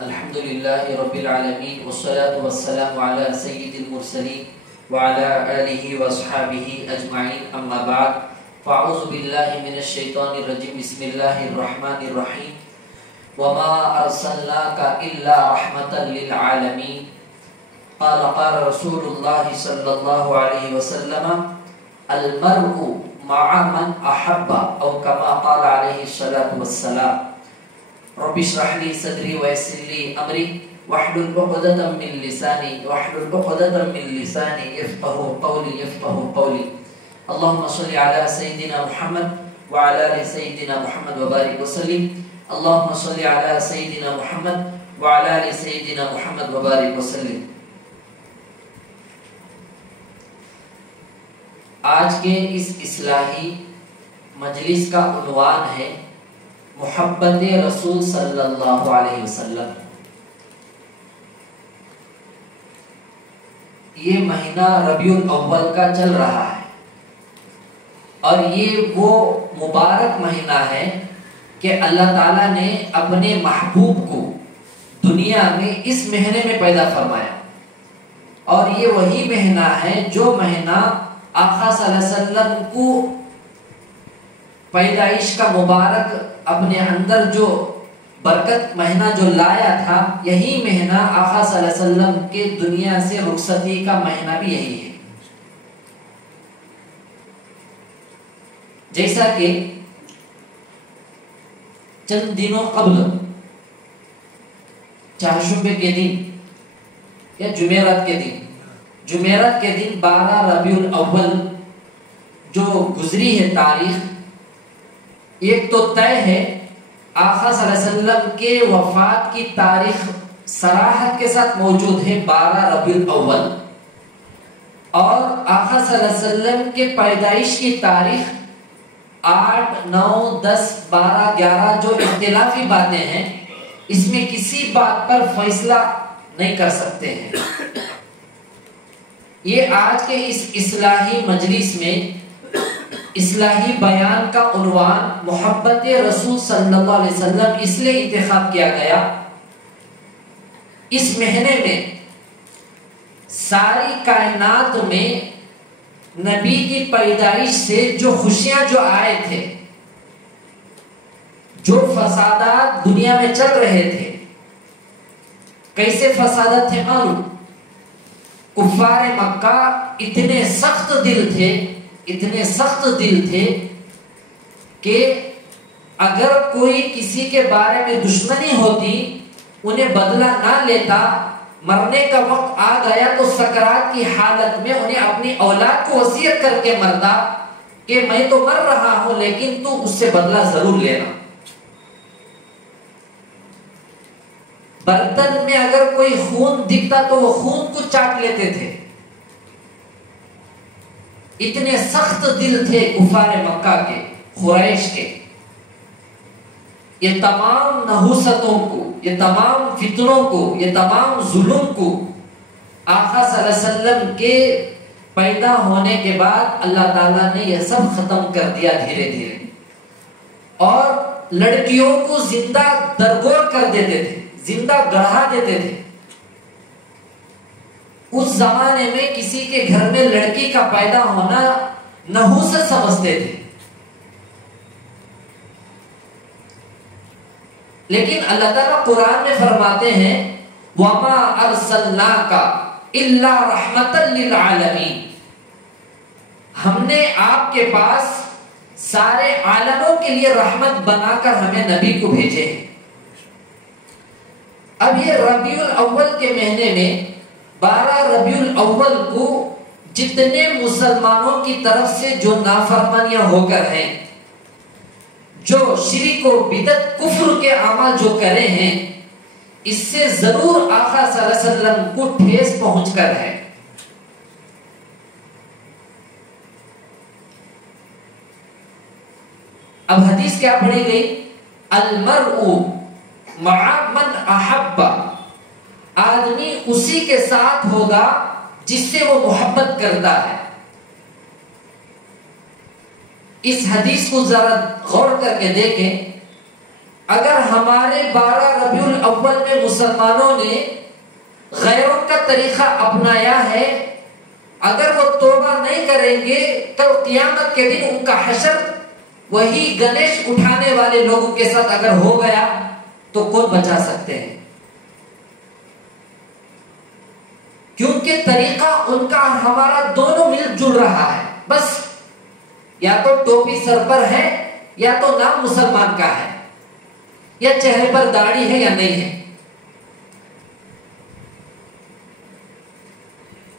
الحمد لله رب العالمين والصلاة والسلام على سيد المرسلين وعلى آله وأصحابه أجمعين أما بعد فأعوذ بالله من الشيطان الرجيم بسم الله الرحمن الرحيم وما أرسلناك إلا رحمة للعالمين قال رسول الله صلى الله عليه وسلم المرء مع من أحب أو كما قال عليه الصلاة والسلام رب اشرح لي صدري ويسر لي أمري واحلل عقدة من لساني يفقهوا قولي اللهم صل على سيدنا محمد وعلى آل سيدنا محمد وبارك وسلم اللهم صل على سيدنا محمد وعلى آل سيدنا محمد وبارك وسلم. آج کے اس اصلاحی مجلس کا عنوان ہے محبت رسول صلی اللہ علیہ وسلم. یہ مہینہ ربیع الاول کا چل رہا ہے اور یہ وہ مبارک مہینہ ہے کہ اللہ تعالیٰ نے اپنے محبوب کو دنیا میں اس مہینے میں پیدا فرمایا اور یہ وہی مہینہ ہے جو مہینہ آقا صلی اللہ علیہ وسلم کو پیدائش کا مبارک اپنے اندر جو برکت مہینہ جو لایا تھا، یہی مہینہ آقا صلی اللہ علیہ وسلم کے دنیا سے رخصتی کا مہینہ بھی یہی ہے. جیسا کہ چند دنوں قبل چہارشنبے کے دن یا جمعرات کے دن 12 ربیع الاول جو گزری ہے تاریخ، ایک تو طے ہے آقا صلی اللہ علیہ وسلم کے وفات کی تاریخ صراحت کے ساتھ موجود ہے 12 ربیع الاول، اور آقا صلی اللہ علیہ وسلم کے پیدائش کی تاریخ 8 9 10 12 11 جو اختلافی باتیں ہیں، اس میں کسی بات پر فیصلہ نہیں کر سکتے ہیں. یہ آج کے اس اصلاحی مجلس میں اصلاحی بیان کا عنوان محبت رسول صلی اللہ علیہ وسلم اس لیے انتخاب کیا گیا. اس مہینے میں ساری کائنات میں نبی کی پیدائش سے جو خوشیاں جو آئے تھے، جو فسادات دنیا میں چل رہے تھے، کیسے فسادات تھے معلوم؟ کفار مکہ اتنے سخت دل تھے کہ اگر کوئی کسی کے بارے میں دشمنی ہوتی، انہیں بدلہ نہ لیتا، مرنے کا وقت آ گیا تو سکرات کی حالت میں انہیں اپنی اولاد کو وصیت کر کے مرتا کہ میں تو مر رہا ہوں لیکن تو اس سے بدلہ ضرور لینا. برتن میں اگر کوئی خون دکھتا تو وہ خون کو چاٹ لیتے تھے. اتنے سخت دل تھے کفار مکہ کے، قریش کے. یہ تمام نحوستوں کو، یہ تمام فتنوں کو، یہ تمام ظلم کو آقا صلی اللہ علیہ وسلم کے پیدا ہونے کے بعد اللہ تعالیٰ نے یہ سب ختم کر دیا دھیرے دھیرے. اور لڑکیوں کو زندہ درگور کر دیتے تھے، زندہ گڑھا دیتے تھے. اس زمانے میں کسی کے گھر میں لڑکی کا پیدا ہونا نحوست سمجھتے تھے. لیکن اللہ تعالیٰ قرآن میں فرماتے ہیں وَمَا أَرْسَلْنَاكَ إِلَّا رَحْمَةً لِلْعَالَمِينَ، ہم نے آپ کے پاس سارے عالموں کے لیے رحمت بنا کر ہمیں نبی کو بھیجے ہیں. اب یہ ربیع الاول کے مہینے میں 12 ربیع الاول کو جتنے مسلمانوں کی طرف سے جو نافرمانیاں ہو کر ہیں، جو شرک و بدعت کفر کے اعمال جو کرے ہیں، اس سے ضرور آقا صلی اللہ علیہ وسلم کو ٹھیس پہنچ کر ہے. اب حدیث کیا پڑھی گئی؟ المرء مع من احب، آدمی اسی کے ساتھ ہوگا جس سے وہ محبت کرتا ہے. اس حدیث کو ذرا غور کر کے دیکھیں. اگر ہمارے 12 ربیع الاول میں مسلمانوں نے غیروں کا طریقہ اپنایا ہے، اگر وہ توبہ نہیں کریں گے تو قیامت کے دن ان کا حشر وہی گنیش اٹھانے والے لوگوں کے ساتھ اگر ہو گیا تو کون بچا سکتے ہیں؟ کیونکہ طریقہ ان کا اور ہمارا دونوں مل جل رہا ہے، بس یا تو ٹوپی سر پر ہے یا تو نام مسلمان کا ہے، یا چہرے پر داڑھی ہے یا نہیں ہے۔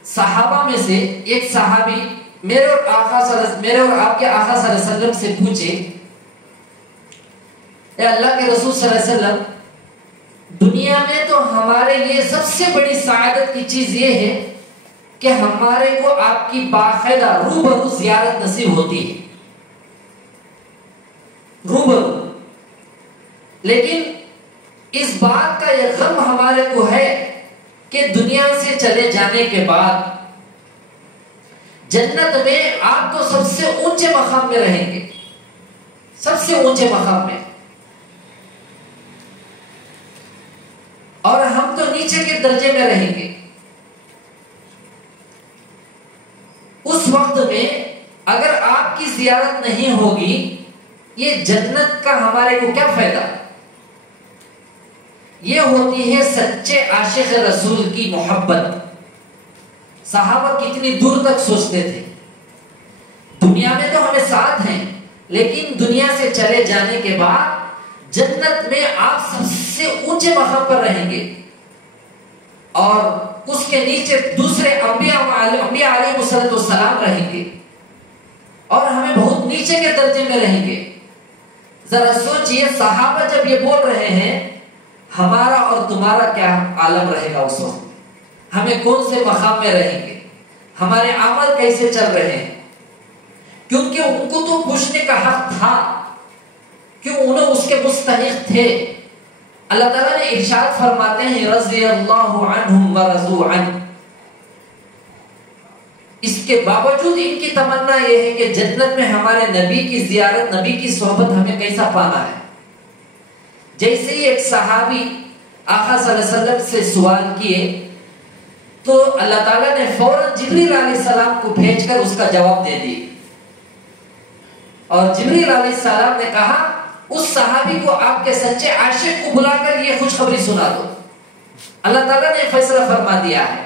صحابہ میں سے ایک صحابی میرے اور آپ کے آقا صلی اللہ علیہ وسلم سے پوچھے، اے اللہ کے رسول صلی اللہ علیہ وسلم، دنیا میں تو ہمارے لیے سب سے بڑی سعادت کی چیز یہ ہے کہ ہمارے کو آپ کی باقاعدہ روبرو زیارت نصیب ہوتی ہے، روبرو، لیکن اس بات کا یہ غم ہمارے کو ہے کہ دنیا سے چلے جانے کے بعد جنت میں آپ تو سب سے اونچے مقام میں رہیں گے، سب سے اونچے مقام میں، اور ہم تو نیچے کے درجے میں رہیں گے۔ اس وقت میں اگر آپ کی زیارت نہیں ہوگی، یہ جنت کا ہمارے کو کیا فائدہ؟ یہ ہوتی ہے سچے عاشق رسول کی محبت۔ صحابہ کتنی دور تک سوچتے تھے، دنیا میں تو ہمیں ساتھ ہیں، لیکن دنیا سے چلے جانے کے بعد جنت میں آپ سب سے اونچے مقام پر رہیں گے، اور اس کے نیچے دوسرے انبیاء علیہ السلام رہیں گے، اور ہمیں بہت نیچے کے درجے میں رہیں گے۔ ذرا سوچئے، صحابہ جب یہ بول رہے ہیں، ہمارا اور تمہارا کیا عالم رہے گا اس وقت؟ ہمیں کون سے مقام میں رہیں گے؟ ہمارے عمل کیسے چل رہے ہیں؟ کیونکہ ان کو تو پوچھنے کا حق تھا، کیوں انہوں اس کے مستحق تھے۔ اللہ تعالیٰ نے ارشاد فرماتے ہیں، رضی اللہ عنہم ورضوا عنہ۔ اس کے باوجود ان کی تمنا یہ ہے کہ جنت میں ہمارے نبی کی زیارت، نبی کی صحبت ہمیں کیسا پانا ہے۔ جیسے ہی ایک صحابی آقا صلی اللہ علیہ وسلم سے سوال کیے تو اللہ تعالیٰ نے فوراً جبریل علیہ السلام کو بھیج کر اس کا جواب دے دی، اور جبریل علیہ السلام نے کہا اس صحابی کو آپ کے سچے عاشق کو بلا کر یہ خوشخبری سنا دو۔ اللہ تعالیٰ نے فیصلہ فرما دیا ہے،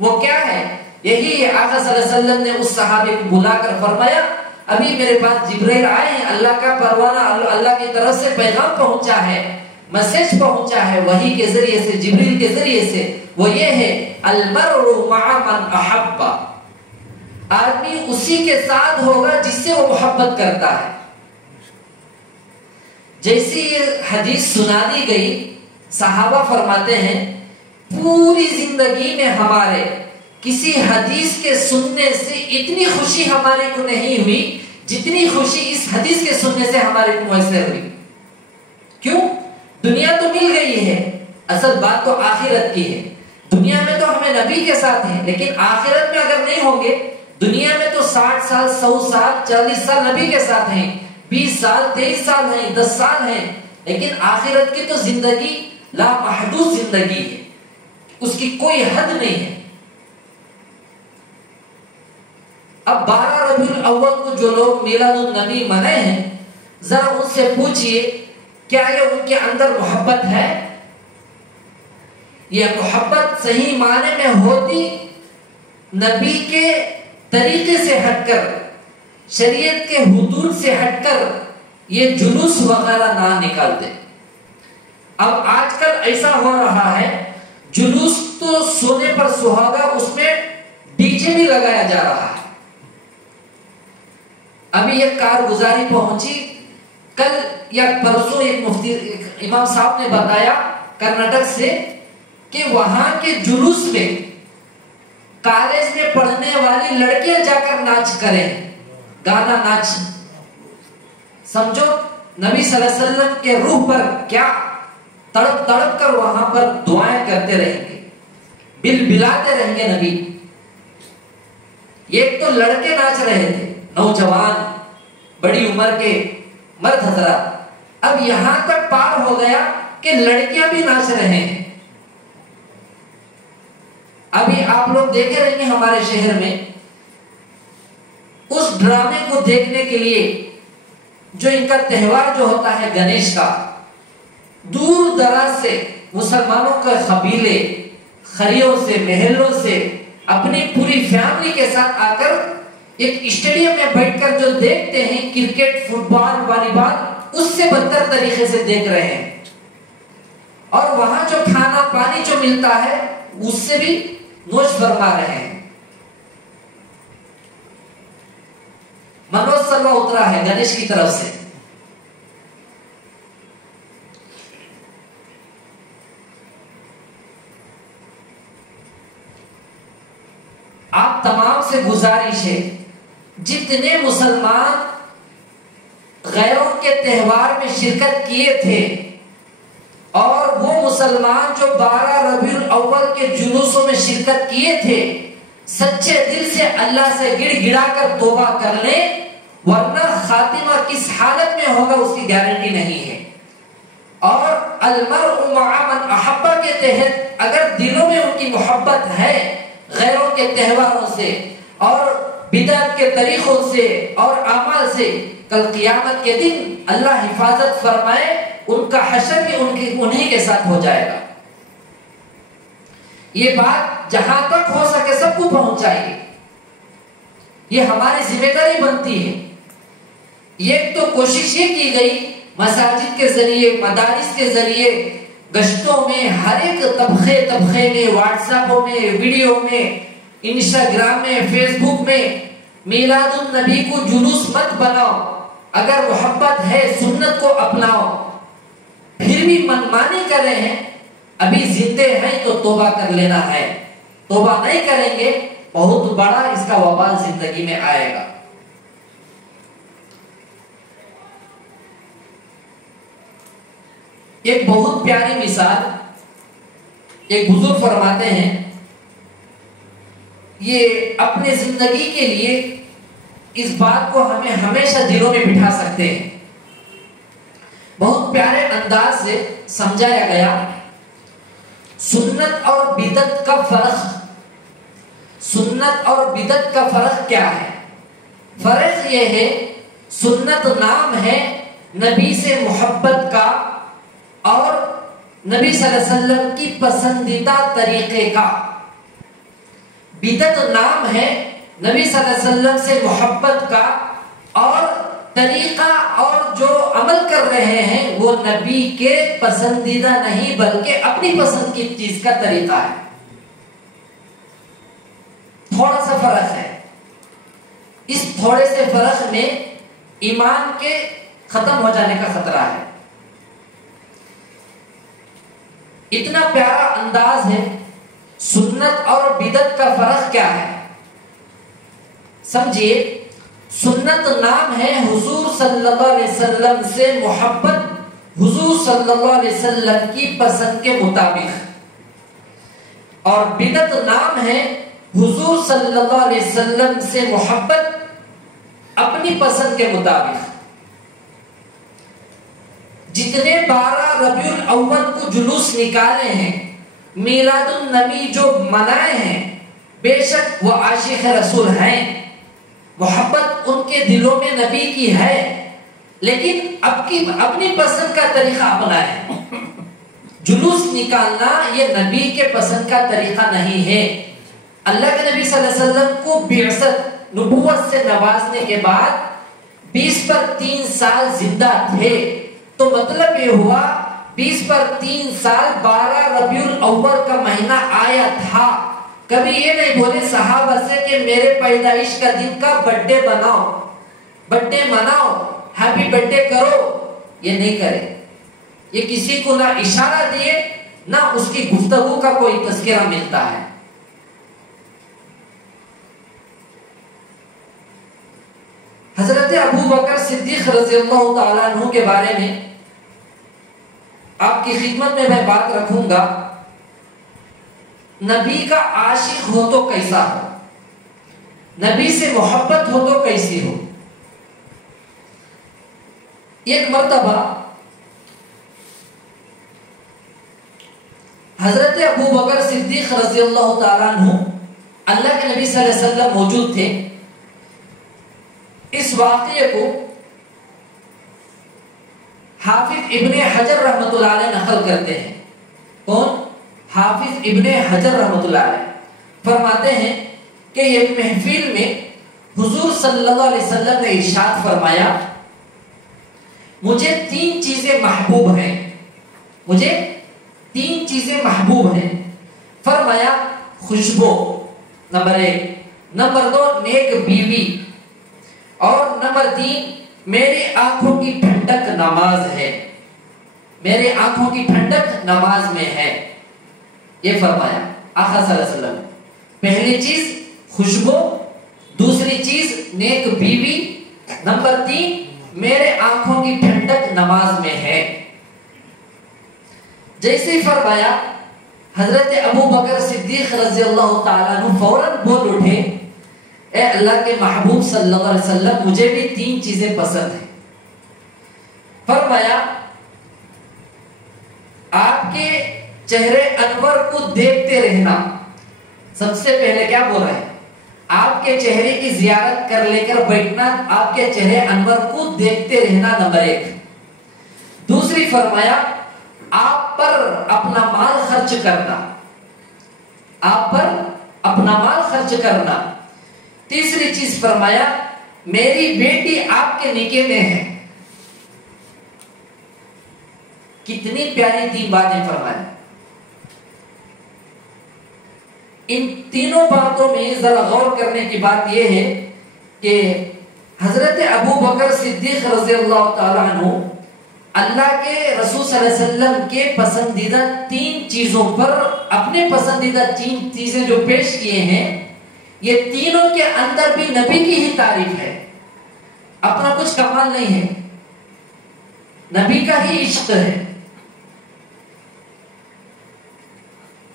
وہ کیا ہے؟ یہی آقا صلی اللہ علیہ وسلم نے اس صحابی کو بلا کر فرمایا، ابھی میرے پاس جبریل آئے ہیں، اللہ کا پروانہ، اللہ کی طرف سے پیغام پہنچا ہے، میسج پہنچا ہے وحی کے ذریعے سے، جبریل کے ذریعے سے، وہ یہ ہے المرء مع من احب، آدمی اسی کے ساتھ ہوگا جس سے وہ محبت کرتا ہے۔ جیسی یہ حدیث سنا دی گئی، صحابہ فرماتے ہیں پوری زندگی میں ہمارے کسی حدیث کے سننے سے اتنی خوشی ہمارے کو نہیں ہوئی جتنی خوشی اس حدیث کے سننے سے ہمارے کو میسر ہوئی۔ کیوں؟ دنیا تو مل گئی ہے، اصل بات تو آخرت کی ہے۔ دنیا میں تو ہمیں نبی کے ساتھ ہیں، لیکن آخرت میں اگر نہیں ہوں گے، دنیا میں تو 60 سال 100 سال 40 سال نبی کے ساتھ ہیں، 20 سال 23 سال ہیں، 10 سال ہیں، لیکن آخرت کی تو زندگی لامحدود زندگی ہے، اس کی کوئی حد نہیں ہے۔ اب 12 ربیع الاول کو جو لوگ میلاد النبی منائے ہیں، ذرا ان سے پوچھئے کیا یہ ان کے اندر محبت ہے؟ یہ محبت صحیح معنی میں ہوتی نبی کے طریقے سے ہٹ کر، شریعت کے حدود سے ہٹ کر یہ جلوس وغیرہ نہ نکالتے۔ اب آج کل ایسا ہو رہا ہے، جلوس تو سونے پر سہاگا، اس میں ڈی جے بھی لگایا جا رہا ہے۔ ابھی ایک کارگزاری پہنچی، کل یا پرسوں ایک مفتی امام صاحب نے بتایا کرناٹک سے کہ وہاں کے جلوس میں کالج میں پڑھنے والی لڑکیاں جا کر ناچ کریں، گانا ناچ۔ سمجھو نبی صلی اللہ علیہ وسلم کے روح پر کیا تڑپ تڑپ کر وہاں پر دعائیں کرتے رہیں گے، بل بلاتے رہیں گے نبی۔ ایک تو لڑکے ناچ رہے تھے، نوجوان، بڑی عمر کے مرد حضرات، اب یہاں تک پار ہو گیا کہ لڑکیاں بھی ناچ رہے ہیں. ابھی آپ لوگ دیکھے رہیں گے ہمارے شہر میں اس ڈرامے کو دیکھنے کے لیے جو ان کا تہوار جو ہوتا ہے گنیش کا، دور دراز سے مسلمانوں کے قبیلے خریوں سے محلوں سے اپنی پوری فیملی کے ساتھ آ کر ایک اسٹیڈیم میں بیٹھ کر جو دیکھتے ہیں کرکٹ، فٹ بال، والی بال، اس سے بدتر طریقے سے دیکھ رہے ہیں. اور وہاں جو کھانا پانی جو ملتا ہے اس سے بھی نوش فرما رہے ہیں. منوج اترا ہے گنیش کی طرف سے. آپ تمام سے گزارش ہے، جتنے مسلمان غیروں کے تہوار میں شرکت کیے تھے اور وہ مسلمان جو 12 ربیع الاول کے جلوسوں میں شرکت کیے تھے، سچے دل سے اللہ سے گڑ گڑا کر توبہ کر لیں، ورنہ خاتمہ کس حالت میں ہوگا اس کی گارنٹی نہیں ہے. اور المرء مع من احب کے تحت اگر دلوں میں ان کی محبت ہے غیروں کے تہواروں سے اور بدعت کے طریقوں سے اور اعمال سے، کل قیامت کے دن اللہ حفاظت فرمائے ان کا حشر بھی انہی کے ساتھ ہو جائے گا. یہ بات جہاں تک ہو سکے سب کو پہنچائیے، یہ ہماری ذمہ داری بنتی ہے. یہ تو کوشش یہ کی گئی مساجد کے ذریعے، مدارس کے ذریعے، گشتوں میں، ہر ایک طبقے میں، واٹس ایپوں میں، ویڈیو میں، انسٹاگرام میں، فیس بک میں میلاد النبی کو جلوس مت بناؤ. اگر محبت ہے سنت کو اپناؤ. پھر بھی منمانی کر رہے ہیں، ابھی زندے ہیں تو توبہ کر لینا ہے. توبہ نہیں کریں گے بہت بڑا اس کا وبال زندگی میں آئے گا. ایک بہت پیاری مثال ایک بزرگ فرماتے ہیں، یہ اپنے زندگی کے لیے اس بات کو ہمیں ہمیشہ دلوں میں بٹھا سکتے ہیں. بہت پیارے انداز سے سمجھایا گیا. سنت اور بدعت کا فرق، سنت اور بدعت کا فرق کیا ہے؟ فرق یہ ہے، سنت نام ہے نبی سے محبت کا اور نبی صلی اللہ علیہ وسلم کی پسندیدہ طریقے کا. بدعت نام ہے نبی صلی اللہ علیہ وسلم سے محبت کا اور طریقہ اور جو عمل کر رہے ہیں وہ نبی کے پسندیدہ نہیں بلکہ اپنی پسند کی چیز کا طریقہ ہے. تھوڑا سا فرق ہے. اس تھوڑے سے فرق میں ایمان کے ختم ہو جانے کا خطرہ ہے. اتنا پیارا انداز ہے. سنت اور بدعت کا فرق کیا ہے سمجھیے. سنت نام ہے حضور صلی اللہ علیہ وسلم سے محبت، حضور صلی اللہ علیہ وسلم کی پسند کے مطابق، اور بدعت نام ہے حضور صلی اللہ علیہ وسلم سے محبت اپنی پسند کے مطابق. جتنے 12 ربیع الاول کو جلوس نکالے ہیں، میلاد النبی جو منائے ہیں، بے شک وہ عاشق رسول ہیں، محبت ان کے دلوں میں نبی کی ہے، لیکن اپنی پسند کا طریقہ اپنائے. جلوس نکالنا یہ نبی کے پسند کا طریقہ نہیں ہے. اللہ کے نبی صلی اللہ علیہ وسلم کو بعثت نبوت سے نوازنے کے بعد 20 پر 3 سال زندہ تھے، تو مطلب یہ ہوا 20 پر 3 سال 12 ربیع الاول کا مہینہ آیا تھا. کبھی یہ نہیں بولے صحابہ سے کہ میرے پیدائش کا دن کا برتھ ڈے بناؤ، برتھ ڈے مناؤ، ہیپی برتھ ڈے کرو. یہ نہیں کرے. یہ کسی کو نہ اشارہ دیے نہ اس کی گفتگو کا کوئی تذکرہ ملتا ہے. حضرت ابو بکر صدیق رضی اللہ تعالیٰ عنہ کے بارے میں آپ کی خدمت میں میں بات رکھوں گا. نبی کا عاشق ہو تو کیسا ہو، نبی سے محبت ہو تو کیسی ہو. ایک مرتبہ حضرت ابو بکر صدیق رضی اللہ تعالیٰ عنہ اللہ کے نبی صلی اللہ علیہ وسلم موجود تھے. اس واقعے کو حافظ ابن حجر رحمۃ اللہ علیہ نقل کرتے ہیں. کون؟ حافظ ابن حجر رحمۃ اللہ علیہ فرماتے ہیں کہ یہ محفل میں حضور صلی اللہ علیہ وسلم نے ارشاد فرمایا مجھے 3 چیزیں محبوب ہیں. مجھے 3 چیزیں محبوب ہیں. فرمایا خوشبو نمبر 1، نمبر 2 نیک بیوی، اور نمبر 3 میری آنکھوں کی ٹھنڈک نماز ہے. میری آنکھوں کی ٹھنڈک نماز میں ہے. یہ فرمایا آقا صلی اللہ علیہ وسلم. پہلی چیز خوشبو، دوسری چیز نیک بیوی، نمبر 3 میرے آنکھوں کی ٹھنڈک نماز میں ہے. جیسے فرمایا حضرت ابو بکر صدیق رضی اللہ تعالیٰ عنہ فوراً بول اٹھے اے اللہ کے محبوب صلی اللہ علیہ وسلم مجھے بھی 3 چیزیں پسند ہیں. فرمایا آپ کے چہرے انور کو دیکھتے رہنا. سب سے پہلے کیا بول رہے ہیں؟ آپ کے چہرے کی زیارت کر لے کر بیٹھنا، آپ کے چہرے انور کو دیکھتے رہنا نمبر 1. دوسری فرمایا آپ پر اپنا مال خرچ کرنا. آپ پر اپنا مال خرچ کرنا. تیسری چیز فرمایا میری بیٹی آپ کے نکاح میں ہے. کتنی پیاری 3 باتیں فرمائی. ان تینوں باتوں میں ذرا غور کرنے کی بات یہ ہے کہ حضرت ابو بکر صدیق رضی اللہ تعالیٰ عنہ اللہ کے رسول صلی اللہ علیہ وسلم کے پسندیدہ 3 چیزوں پر اپنے پسندیدہ 3 چیزیں جو پیش کیے ہیں، یہ تینوں کے اندر بھی نبی کی ہی تعریف ہے. اپنا کچھ کمال نہیں ہے، نبی کا ہی عشق ہے.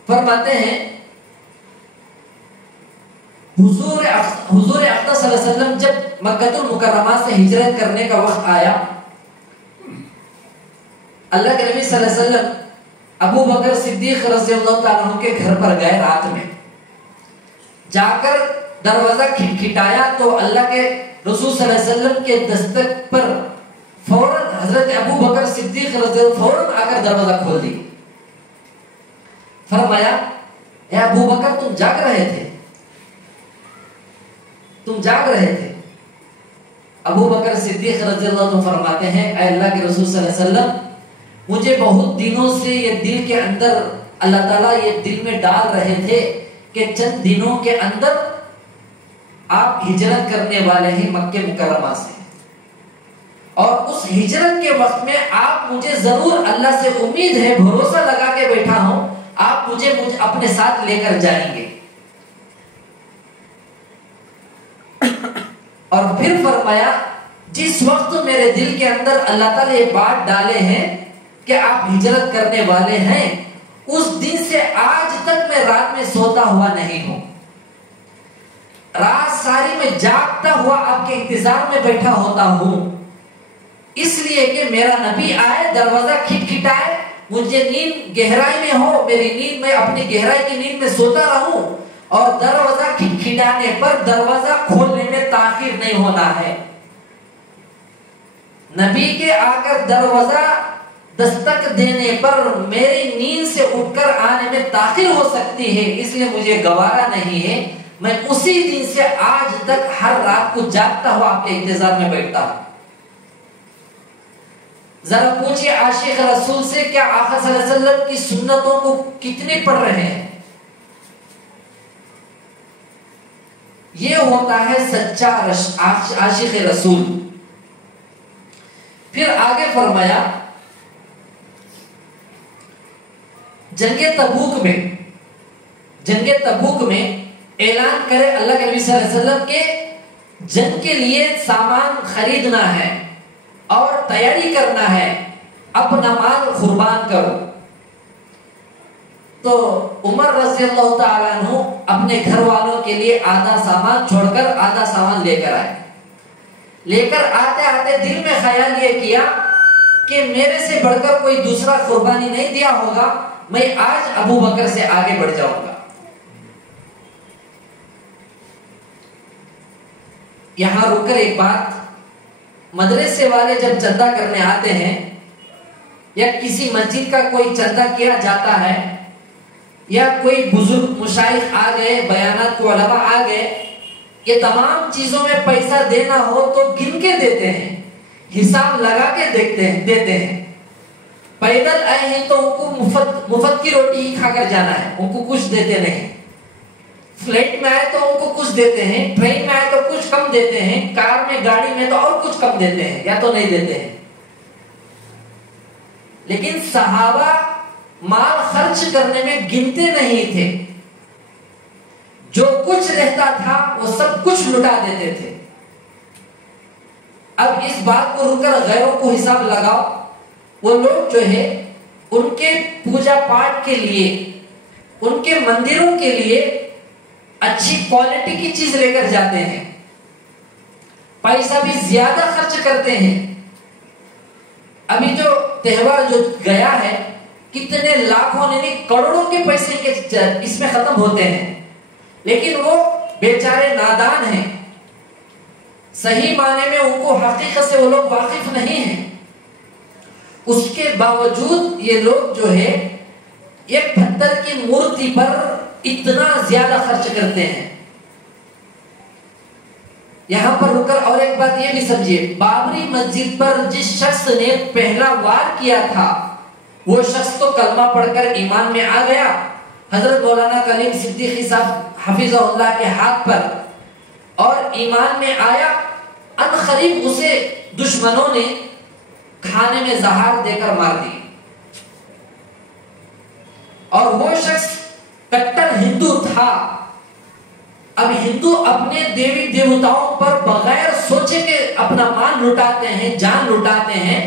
فرماتے ہیں حضور اقدس صلی اللہ علیہ وسلم جب مکہ المکرمہ سے ہجرت کرنے کا وقت آیا، اللہ کے نبی صلی اللہ علیہ وسلم ابو بکر صدیق رضی اللہ تعالیٰ عنہ کے گھر پر گئے. رات میں جا کر دروازہ کھٹکھٹایا تو اللہ کے رسول صلی اللہ علیہ وسلم کے دستک پر فوراً حضرت ابو بکر صدیق رضی اللہ فوراً آ کر دروازہ کھول دی. فرمایا اے ابو بکر تم جاگ رہے تھے، تم جاگ رہے تھے. ابو بکر صدیق رضی اللہ عنہ فرماتے ہیں اے اللہ کے رسول صلی اللہ علیہ وسلم مجھے بہت دنوں سے یہ دل کے اندر اللہ تعالیٰ یہ دل میں ڈال رہے تھے کہ چند دنوں کے اندر آپ ہجرت کرنے والے ہیں مکہ مکرمہ سے، اور اس ہجرت کے وقت میں آپ مجھے ضرور اللہ سے امید ہے، بھروسہ لگا کے بیٹھا ہوں آپ مجھے اپنے ساتھ لے کر جائیں گے. اور پھر فرمایا جس وقت میرے دل کے اندر اللہ تعالیٰ یہ بات ڈالے ہیں کہ آپ ہجرت کرنے والے ہیں، اس دن سے آج تک میں رات میں سوتا ہوا نہیں ہوں. رات ساری میں جاگتا ہوا آپ کے انتظار میں بیٹھا ہوتا ہوں، اس لیے کہ میرا نبی آئے، دروازہ کھٹکھٹائے، مجھے نیند گہرائی میں ہو، میری نیند میں اپنی گہرائی کی نیند میں سوتا رہوں، اور دروازہ کھٹکھٹانے پر دروازہ کھولنے میں تاخیر نہیں ہونا ہے. نبی کے آ کر دروازہ دستک دینے پر میری نیند سے اٹھ کر آنے میں تاخیر ہو سکتی ہے، اس لیے مجھے گوارا نہیں ہے. میں اسی دن سے آج تک ہر رات کو جاگتا ہوا آپ کے انتظار میں بیٹھتا ہوں. ذرا پوچھئے عاشق رسول سے کیا آقا صلی اللہ علیہ وسلم کی سنتوں کو کتنے پڑھ رہے ہیں؟ یہ ہوتا ہے سچا عاشق رسول. پھر آگے فرمایا جنگ تبوک میں اعلان کرے اللہ کے نبی صلی اللہ علیہ وسلم کے جنگ کے لیے سامان خریدنا ہے اور تیاری کرنا ہے، اپنا مال قربان کرو. تو عمر رضی اللہ تعالیٰ عنہ اپنے گھر والوں کے لیے آدھا سامان چھوڑ کر آدھا سامان لے کر آئے. لے کر آتے آتے دل میں خیال یہ کیا کہ میرے سے بڑھ کر کوئی دوسرا قربانی نہیں دیا ہوگا، میں آج ابو بکر سے آگے بڑھ جاؤں گا. یہاں رک کر ایک بات، مدرسے والے جب چندہ کرنے آتے ہیں یا کسی مسجد کا کوئی چندہ کیا جاتا ہے یا کوئی بزرگ مشائخ آ گئے، بیانات کو علماء آ گئے، یہ تمام چیزوں میں پیسہ دینا ہو تو گن کے دیتے ہیں، حساب لگا کے دیتے ہیں. پیدل آئے ہیں تو ان کو مفت کی روٹی ہی کھا کر جانا ہے، ان کو کچھ دیتے نہیں. فلائٹ میں آئے تو ان کو کچھ دیتے ہیں، ٹرین میں آئے تو کچھ کم دیتے ہیں، کار میں گاڑی میں تو اور کچھ کم دیتے ہیں یا تو نہیں دیتے ہیں. لیکن صحابہ مال خرچ کرنے میں گنتے نہیں تھے، جو کچھ رہتا تھا وہ سب کچھ لٹا دیتے تھے. اب اس بات کو رک کر غیروں کو حساب لگاؤ. وہ لوگ جو ہے ان کے پوجا پاٹ کے لیے، ان کے مندروں کے لیے اچھی کوالٹی کی چیز لے کر جاتے ہیں، پیسہ بھی زیادہ خرچ کرتے ہیں. ابھی جو تہوار جو گیا ہے، کتنے لاکھوں نہیں کروڑوں کے پیسے کے اس میں ختم ہوتے ہیں، لیکن وہ بیچارے نادان ہیں. صحیح معنی میں ان کو حقیقت سے وہ لوگ واقف نہیں ہیں. اس کے باوجود یہ لوگ جو ہے ایک پتھر کی مورتی پر اتنا زیادہ خرچ کرتے ہیں. یہاں پر رک کر اور ایک بات یہ بھی سمجھیے، بابری مسجد پر جس شخص نے پہلا وار کیا تھا وہ شخص تو کلمہ پڑھ کر ایمان میں آ گیا. حضرت مولانا کلیم صدیقی صاحب حفظہ اللہ کے ہاتھ پر اور ایمان میں آیا. ان قریب اسے دشمنوں نے کھانے میں زہر دے کر مار دی، اور وہ شخص کٹر ہندو تھا. اب ہندو اپنے دیوی دیوتاؤں پر بغیر سوچے کہ اپنا مال لٹاتے ہیں، جان لٹاتے ہیں.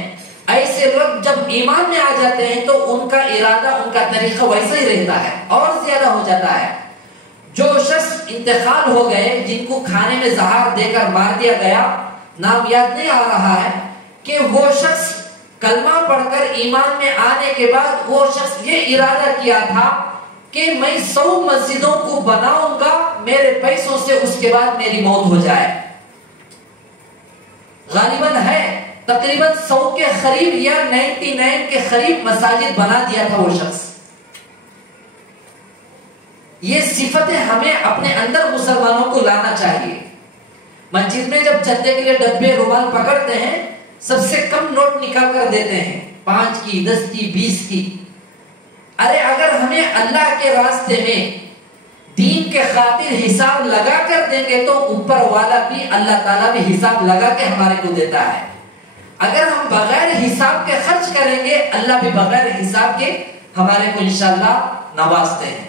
ایسے لوگ جب ایمان میں آ جاتے ہیں تو ان کا ارادہ، ان کا طریقہ ویسا ہی رہتا ہے اور زیادہ ہو جاتا ہے. جو شخص انتقال ہو گئے، جن کو کھانے میں زہر دے کر مار دیا گیا، نام یاد نہیں آ رہا ہے، کہ وہ شخص کلمہ پڑھ کر ایمان میں آنے کے بعد وہ شخص یہ ارادہ کیا تھا کہ میں 100 مسجدوں کو بناؤں گا میرے پیسوں سے، اس کے بعد میری موت ہو جائے. غالباً ہے تقریباً 100 کے قریب یا 99 کے قریب مساجد بنا دیا تھا وہ شخص. یہ صفتیں ہمیں اپنے اندر مسلمانوں کو لانا چاہیے. مسجد میں جب چندے کے لیے ڈبے رومال پکڑتے ہیں، سب سے کم نوٹ نکال کر دیتے ہیں، 5 کی، 10 کی، 20 کی. ارے اگر ہمیں اللہ کے راستے میں دین کے خاطر حساب لگا کر دیں گے تو اوپر والا بھی، اللہ تعالیٰ بھی حساب لگا کے ہمارے کو دیتا ہے. اگر ہم بغیر حساب کے خرچ کریں گے، اللہ بھی بغیر حساب کے ہمارے کو انشاءاللہ نوازتے ہیں.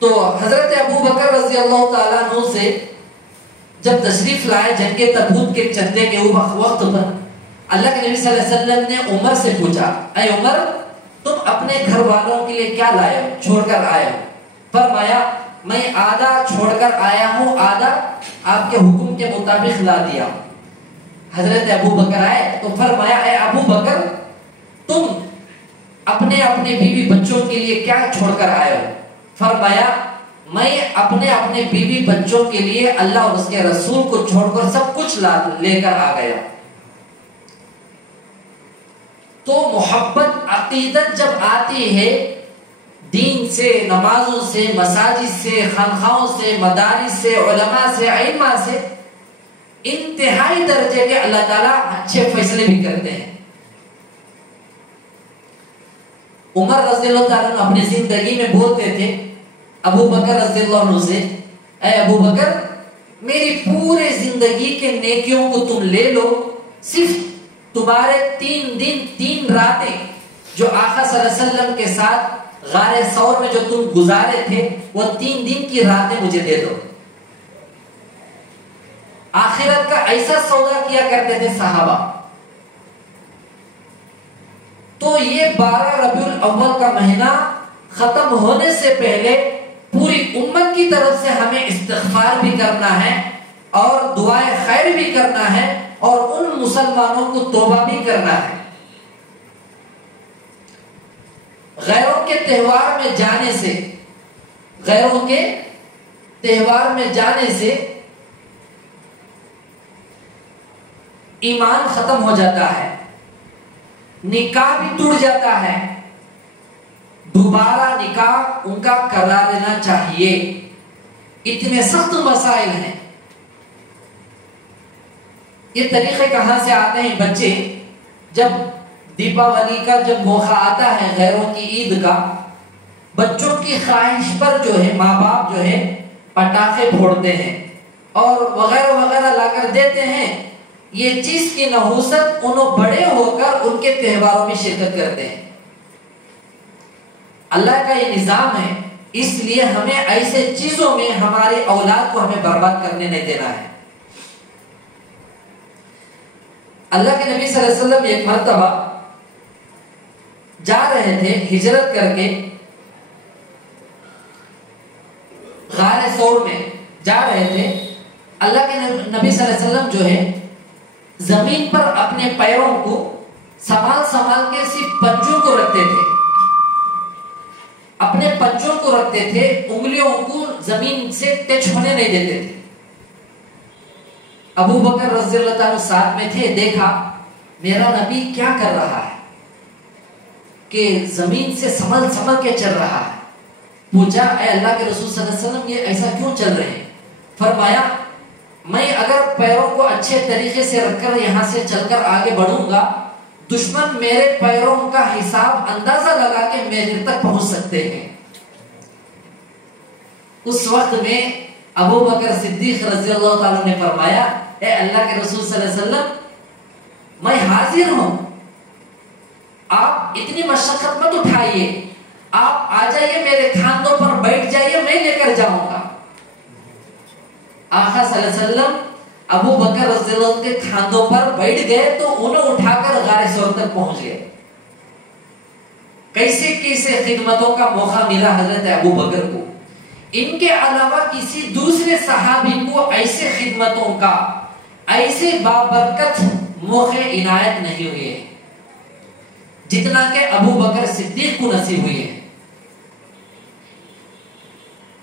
تو حضرت ابو بکر رضی اللہ تعالیٰ عنہ سے جب تشریف لائے جنگ تبوک کے چندے کے وقت پر، اللہ کے نبی صلی اللہ علیہ وسلم نے عمر سے پوچھا، اے عمر، تم اپنے گھر والوں کے لیے کیا لائے ہو، چھوڑ کر آئے ہو؟ فرمایا، میں آدھا چھوڑ کر آیا ہوں، آدھا آپ کے حکم کے مطابق لا دیا. حضرت ابو بکر آئے تو فرمایا، اے ابو بکر، تم اپنے اپنے بیوی بچوں کے لیے کیا چھوڑ کر آئے ہو؟ فرمایا، میں اپنے بیوی بچوں کے لیے اللہ اور اس کے رسول کو چھوڑ کر سب کچھ لے کر آ گیا. تو محبت، عقیدت جب آتی ہے دین سے، نمازوں سے، مساجد سے، خانقاہوں سے، مدارس سے، علماء سے، ائمہ سے، انتہائی درجے کے اللہ تعالیٰ اچھے فیصلے بھی کرتے ہیں. عمر رضی اللہ تعالیٰ عنہ اپنی زندگی میں بولتے تھے ابو بکر رضی اللہ عنہ سے، اے ابو بکر، میری پورے زندگی کے نیکیوں کو تم لے لو، صرف تمہارے 3 دن 3 راتیں جو آقا صلی اللہ علیہ وسلم کے ساتھ غار ثور میں جو تم گزارے تھے، وہ 3 دن کی راتیں مجھے دے دو. آخرت کا ایسا سودا کیا کرتے تھے صحابہ. تو یہ 12 ربیع الاول کا مہینہ ختم ہونے سے پہلے پوری امت کی طرف سے ہمیں استغفار بھی کرنا ہے اور دعائیں خیر بھی کرنا ہے اور ان مسلمانوں کو توبہ بھی کرنا ہے. غیروں کے تہوار میں جانے سے، غیروں کے تہوار میں جانے سے ایمان ختم ہو جاتا ہے، نکاح بھی ٹوٹ جاتا ہے، دوبارہ نکاح ان کا کرا لینا چاہیے۔ اتنے سخت مسائل ہیں۔ یہ طریقے کہاں سے آتے ہیں؟ بچے جب دیپاولی کا جب موقع آتا ہے، غیروں کی عید کا، بچوں کی خواہش پر جو ہے ماں باپ جو ہے پٹاخے پھوڑتے ہیں اور وغیرہ وغیرہ لا کر دیتے ہیں۔ یہ چیز کی نحوست انہوں بڑے ہو کر ان کے تہواروں میں شرکت کرتے ہیں۔ اللہ کا یہ نظام ہے، اس لیے ہمیں ایسے چیزوں میں ہمارے اولاد کو ہمیں برباد کرنے نہیں دینا ہے۔ اللہ کے نبی صلی اللہ علیہ وسلم ایک مرتبہ جا رہے تھے ہجرت کر کے، غار ثور میں جا رہے تھے۔ اللہ کے نبی صلی اللہ علیہ وسلم جو ہے زمین پر اپنے پیروں کو سنبھال کے صرف پنجوں کو رکھتے تھے، اپنے پنجوں کو رکھتے تھے، انگلیوں کو زمین سے ٹچ ہونے نہیں دیتے تھے۔ ابو بکر رضی اللہ عنہ ساتھ میں تھے، دیکھا میرا نبی کیا کر رہا ہے کہ زمین سے سنبھل کے چل رہا ہے۔ پوچھا اے اللہ کے رسول صلی اللہ علیہ وسلم یہ ایسا کیوں چل رہے ہیں؟ فرمایا میں اگر پیروں کو اچھے طریقے سے رکھ کر یہاں سے چل کر آگے بڑھوں گا، دشمن میرے پیروں کا حساب اندازہ لگا کے میرے تک پہنچ سکتے ہیں۔ اس وقت میں ابو بکر صدیق رضی اللہ تعالیٰ نے فرمایا اے اللہ کے رسول صلی اللہ علیہ وسلم میں حاضر ہوں، آپ اتنی مشقت مت اٹھائیے، آپ آ جائیے میرے کھاندوں پر بیٹھ جائیے، میں لے کر جاؤں گا۔ آقا صلی اللہ علیہ وسلم ابو بکر رضی اللہ عنہ کے کھاندوں پر بیٹھ گئے تو انہیں اٹھا کر غار ثور تک پہنچ گئے۔ کیسے کیسے خدمتوں کا موقع ملا حضرت ابو بکر کو، ان کے علاوہ کسی دوسرے صحابی کو ایسے خدمتوں کا، ایسے بابرکت موقع عنایت نہیں ہوئے جتنا کہ ابو بکر صدیق کو نصیب ہوئی ہے۔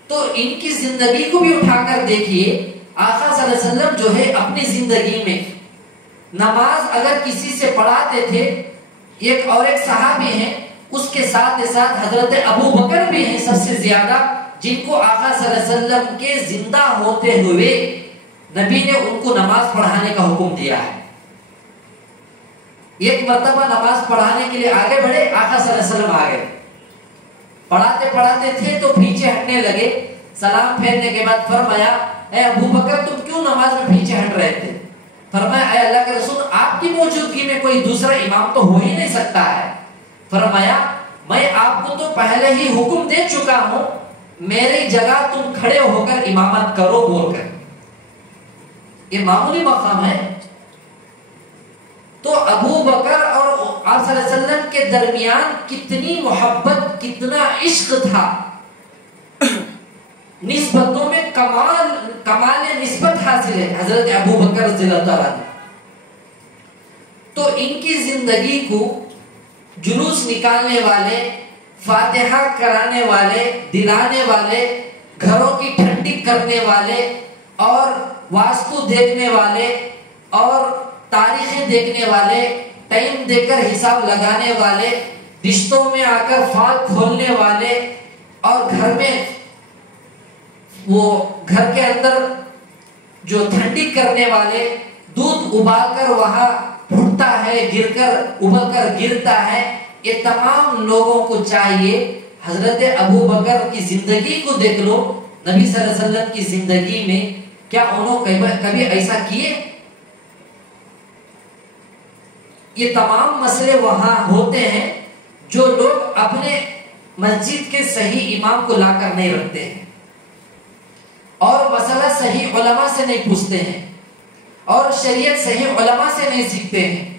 تو ان کی زندگی کو بھی اٹھا کر دیکھیے، آقا صلی اللہ علیہ وسلم جو ہے اپنی زندگی میں نماز اگر کسی سے پڑھاتے تھے، ایک صحابی ہیں، اس کے ساتھ حضرت ابو بکر بھی ہیں سب سے زیادہ، جن کو آقا صلی اللہ علیہ وسلم کے زندہ ہوتے ہوئے نبی نے ان کو نماز پڑھانے کا حکم دیا ہے۔ ایک مرتبہ نماز پڑھانے کے لیے آگے بڑھے، آقا صلی اللہ علیہ وسلم آگے پڑھاتے تھے تو پیچھے ہٹنے لگے۔ سلام پھیرنے کے بعد فرمایا اے ابو بکر تم کیوں نماز میں پیچھے ہٹ رہے تھے؟ فرمایا اے اللہ کے رسول آپ کی موجودگی میں کوئی دوسرا امام تو ہو ہی نہیں سکتا ہے۔ فرمایا میں آپ کو تو پہلے ہی حکم دے چکا ہوں، میری جگہ تم کھڑے ہو کر امامت کرو بول کر۔ یہ معمولی مقام ہے۔ تو ابو بکر اور آپ صلی اللہ علیہ وسلم کے درمیان کتنی محبت، کتنا عشق تھا، نسبتوں میں کمال نسبت حاصل ہے حضرت ابو بکر رضی اللہ تعالیٰ نے۔ تو ان کی زندگی کو جلوس نکالنے والے، فاتحہ کرانے والے، دلانے والے، گھروں کی ٹھنڈی کرنے والے اور واسطو دیکھنے والے اور تاریخیں دیکھنے والے، ٹائم دے کر حساب لگانے والے، رشتوں میں آ کر فال کھولنے والے اور گھر میں وہ گھر کے اندر جو ٹھنڈی کرنے والے، دودھ ابال کر وہاں پھٹتا ہے، گر کر ابل کر گرتا ہے، یہ تمام لوگوں کو چاہیے حضرت ابو بکر کی زندگی کو دیکھ لو، نبی صلی اللہ علیہ وسلم کی زندگی میں کیا انہوں کبھی ایسا کیے؟ یہ تمام مسئلے وہاں ہوتے ہیں جو لوگ اپنے مسجد کے صحیح امام کو لا کر نہیں رکھتے ہیں اور مسئلہ صحیح علماء سے نہیں پوچھتے ہیں اور شریعت صحیح علماء سے نہیں سیکھتے ہیں،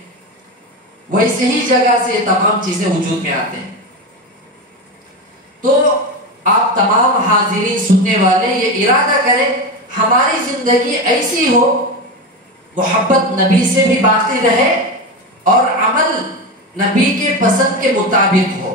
ویسے ہی جگہ سے یہ تمام چیزیں وجود میں آتے ہیں۔ تو آپ تمام حاضرین سننے والے یہ ارادہ کریں ہماری زندگی ایسی ہو، محبت نبی سے بھی باقی رہے اور عمل نبی کے پسند کے مطابق ہو۔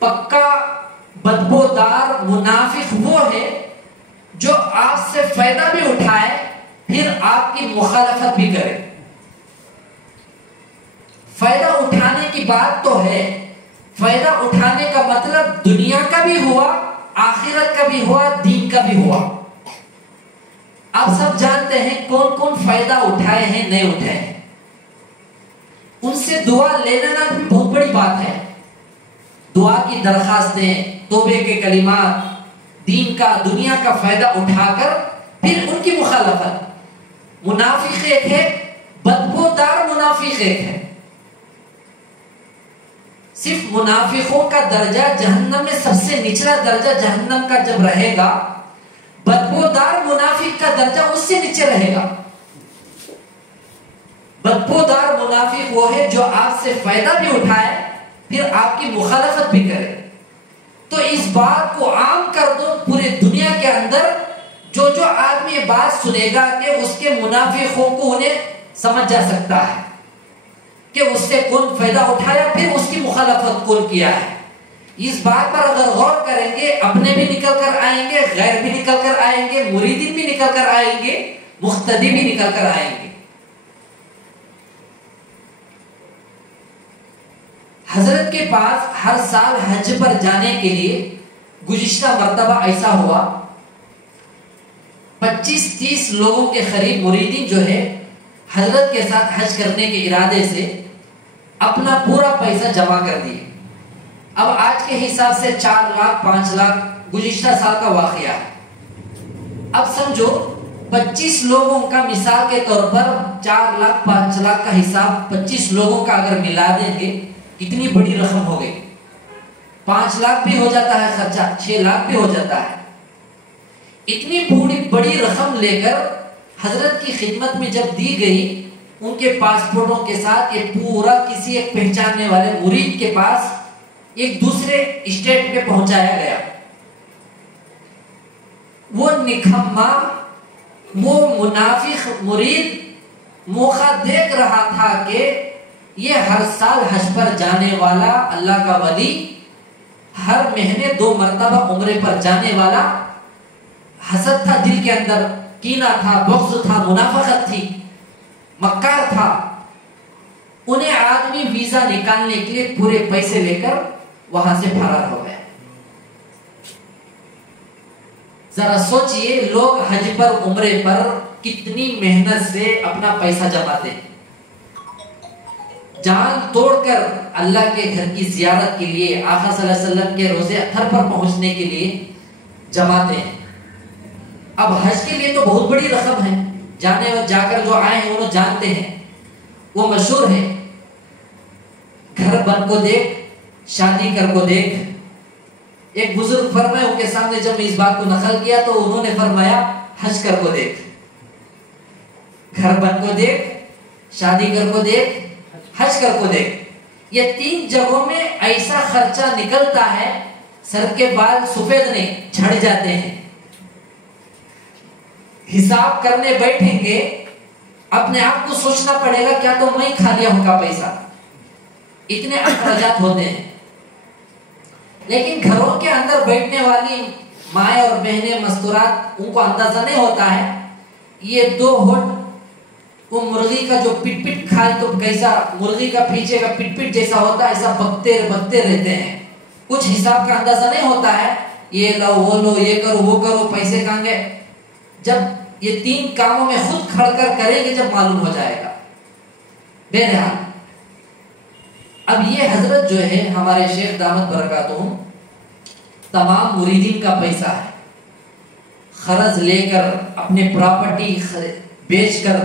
پکا بدبودار منافق وہ ہے جو آپ سے فائدہ بھی اٹھائے پھر آپ کی مخالفت بھی کرے. فائدہ اٹھانے کی بات تو ہے، فائدہ اٹھانے کا مطلب دنیا کا بھی ہوا، آخرت کا بھی ہوا، دین کا بھی ہوا. آپ سب جانتے ہیں کون کون فائدہ اٹھائے ہیں، نہیں اٹھائے ہیں. ان سے دعا لینا بھی بہت بڑی بات ہے. دعا کی درخواستیں، توبے کے کلمات، دین کا دنیا کا فائدہ اٹھا کر پھر ان کی مخالفت. منافق ایک ہے، بدبودار منافق ایک ہے. صرف منافقوں کا درجہ جہنم میں سب سے نچلا درجہ جہنم کا جب رہے گا، بدبودار منافق کا درجہ اس سے نیچے رہے گا. بدبودار منافق وہ ہے جو آپ سے فائدہ بھی اٹھائے پھر آپ کی مخالفت بھی کرے. تو اس بات کو عام کر دو پورے دنیا کے اندر. جو آدمی یہ بات سنے گا کہ اس کے منافقوں کو انہیں سمجھ جا سکتا ہے کہ اس سے کون فائدہ اٹھایا پھر اس کی مخالفت کون کیا ہے. اس بات پر اگر غور کریں گے، اپنے بھی نکل کر آئیں گے، غیر بھی نکل کر آئیں گے، مریدین بھی نکل کر آئیں گے، مقتدی بھی نکل کر آئیں گے. حضرت کے پاس ہر سال حج پر جانے کے لیے گزشتہ مرتبہ ایسا ہوا 25-30 لوگوں کے قریب مریدین جو ہے حضرت کے ساتھ حج کرنے کے ارادے سے اپنا پورا پیسہ جمع کر دیے. اب آج کے حساب سے 4 لاکھ 5 لاکھ گزشتہ سال کا واقعہ ہے. اب سمجھو 25 لوگوں کا مثال کے طور پر 4 لاکھ 5 لاکھ کا حساب 25 لوگوں کا اگر ملا دیں گے کتنی بڑی رقم ہو گئی. 5 لاکھ بھی ہو جاتا ہے خرچہ، 6 لاکھ بھی ہو جاتا ہے. اتنی بڑی رقم لے کر حضرت کی خدمت میں جب دی گئی، ان کے پاسپورٹوں کے ساتھ یہ پورا کسی ایک پہچاننے والے مرید کے پاس ایک دوسرے اسٹیٹ پہ پہنچایا گیا. وہ نکما، وہ منافق مرید موقع دیکھ رہا تھا کہ یہ ہر سال حج پر جانے والا اللہ کا ولی، ہر مہینے 2 مرتبہ عمرے پر جانے والا، حسد تھا دل کے اندر، کینہ تھا، بغض تھا، منافقت تھی، مکار تھا. انہیں آدمی ویزا نکالنے کے لیے پورے پیسے لے کر وہاں سے فرار ہو گئے. ذرا سوچئے لوگ حج پر عمرے پر کتنی محنت سے اپنا پیسہ جماتے ہیں، جان توڑ کر اللہ کے گھر کی زیارت کے لیے، آقا صلی اللہ علیہ وسلم کے روزے اطہر پر پہنچنے کے لیے جماتے ہیں. اب حج کے لیے تو بہت بڑی رقم ہے، جانے اور جا کر جو آئے ہیں انہوں جانتے ہیں، وہ مشہور ہے، گھر بن کو دیکھ شادی کر کو دیکھ. ایک بزرگ فرمائے، ان کے سامنے جب میں اس بات کو نقل کیا تو انہوں نے فرمایا حج کر کو دیکھ، گھر بن کو دیکھ، شادی کر کو دیکھ، حج کر کو دیکھ. یہ 3 جگہوں میں ایسا خرچہ نکلتا ہے سر کے بال سفید نہیں جھڑ جاتے ہیں. حساب کرنے بیٹھیں گے اپنے آپ کو سوچنا پڑے گا کیا تو میں کھا لیا ہوں کا پیسہ. اتنے اخراجات ہوتے ہیں. لیکن گھروں کے اندر بیٹھنے والی مائیں اور بہنیں مستورات، ان کو اندازہ نہیں ہوتا ہے یہ 2 ہوٹ وہ مرغی کا جو پٹ پٹ کھائے تو کیسا مرغی کا پیچھے کا پٹ پٹ جیسا ہوتا ہے، ایسا بکتے رہتے ہیں. کچھ حساب کا اندازہ نہیں ہوتا ہے، یہ لو وہ لو، یہ کرو وہ کرو، پیسے کہاں گئے. جب یہ 3 کاموں میں خود کھڑ کر کریں گے جب معلوم ہو جائے گا. بہرحال اب یہ حضرت جو ہے ہمارے شیخ دامت برکاتہم تمام مریدین کا پیسہ ہے، قرض لے کر اپنے پراپرٹی بیچ کر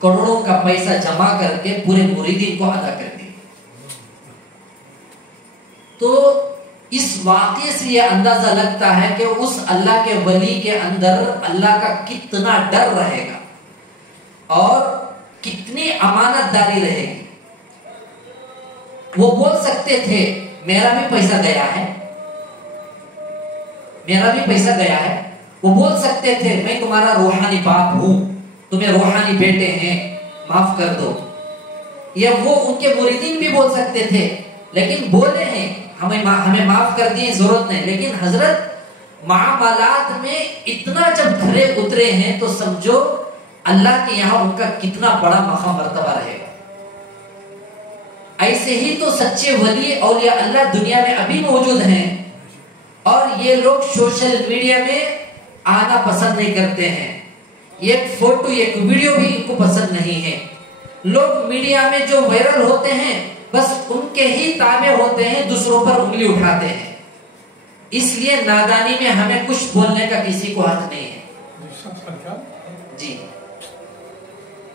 کروڑوں کا پیسہ جمع کر کے پورے مریدین کو ادا کر دی. تو اس واقعے سے یہ اندازہ لگتا ہے کہ اس اللہ کے ولی کے اندر اللہ کا کتنا ڈر رہے گا اور کتنی امانت داری رہے گی. وہ بول سکتے تھے میرا بھی پیسہ گیا ہے، میرا بھی پیسہ گیا ہے. وہ بول سکتے تھے میں تمہارا روحانی باپ ہوں، تمہیں روحانی بیٹے ہیں، معاف کر دو. یہ وہ ان کے مریدین بھی بول سکتے تھے، لیکن بولے ہیں ہمیں معاف کر دیے ضرورت نہیں، لیکن حضرت معاملات میں اتنا جب کھڑے اترے ہیں تو سمجھو اللہ کے یہاں ان کا کتنا بڑا مقام مرتبہ رہے گا۔ ایسے ہی تو سچے ولی اولیاء اللہ دنیا میں ابھی موجود ہیں، اور یہ لوگ سوشل میڈیا میں آنا پسند نہیں کرتے ہیں، ایک فوٹو ایک ویڈیو بھی ان کو پسند نہیں ہے۔ لوگ میڈیا میں جو وائرل ہوتے ہیں بس ان کے ہی تابع ہوتے ہیں، دوسروں پر انگلی اٹھاتے ہیں، اس لیے نادانی میں ہمیں کچھ بولنے کا کسی کو حق نہیں ہے۔ جی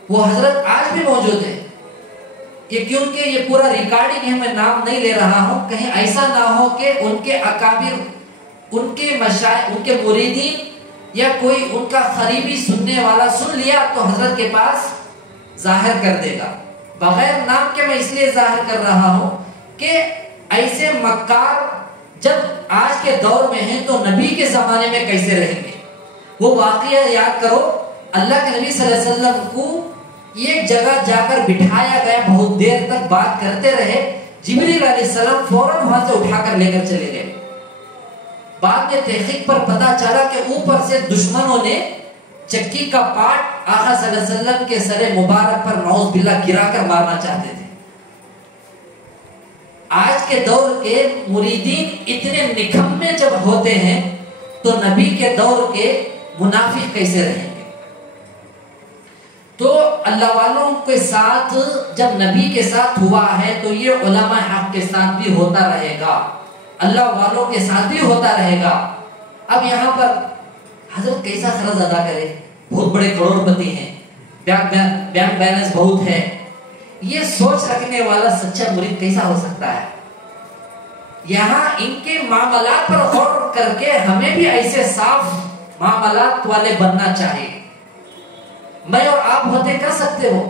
وہ حضرت آج بھی موجود ہے کہ کیونکہ یہ پورا ریکارڈنگ ہے، میں نام نہیں لے رہا ہوں، کہیں ایسا نہ ہو کہ ان کے اکابر، ان کے مشائخ، ان کے مریدین یا کوئی ان کا قریبی سننے والا سن لیا تو حضرت کے پاس ظاہر کر دے گا۔ بغیر نام کے میں اس لیے ظاہر کر رہا ہوں کہ ایسے مکار جب آج کے دور میں ہیں تو نبی کے زمانے میں کیسے رہیں گے؟ وہ واقعہ یاد کرو، اللہ کے نبی صلی اللہ علیہ وسلم کو ایک جگہ جا کر بٹھایا گیا، بہت دیر تک بات کرتے رہے، جبریل علیہ السلام فوراً وہاں سے اٹھا کر لے کر چلے گئے۔ بعد میں تحقیق پر پتا چلا کہ اوپر سے دشمنوں نے چکی کا پاٹ آقا صلی اللہ علیہ وسلم کے سر مبارک پر نعوذ باللہ گرا کر مارنا چاہتے تھے۔ آج کے دور کے مریدین اتنے نکمے جب ہوتے ہیں تو نبی کے دور کے منافق کیسے رہیں گے؟ تو اللہ والوں کے ساتھ جب نبی کے ساتھ ہوا ہے تو یہ علماء حق کے ساتھ بھی ہوتا رہے گا، اللہ والوں کے ساتھ بھی ہوتا رہے گا۔ اب یہاں پر حضرت کیسا قرض ادا کرے؟ بہت بڑے کروڑ پتی ہیں، بینک بیلنس بہت ہے، یہ سوچ رکھنے والا سچا مرید کیسا ہو سکتا ہے؟ یہاں ان کے معاملات پر غور کر کے ہمیں بھی ایسے صاف معاملات والے بننا چاہیے۔ میں اور آپ ہوتے کر سکتے ہو؟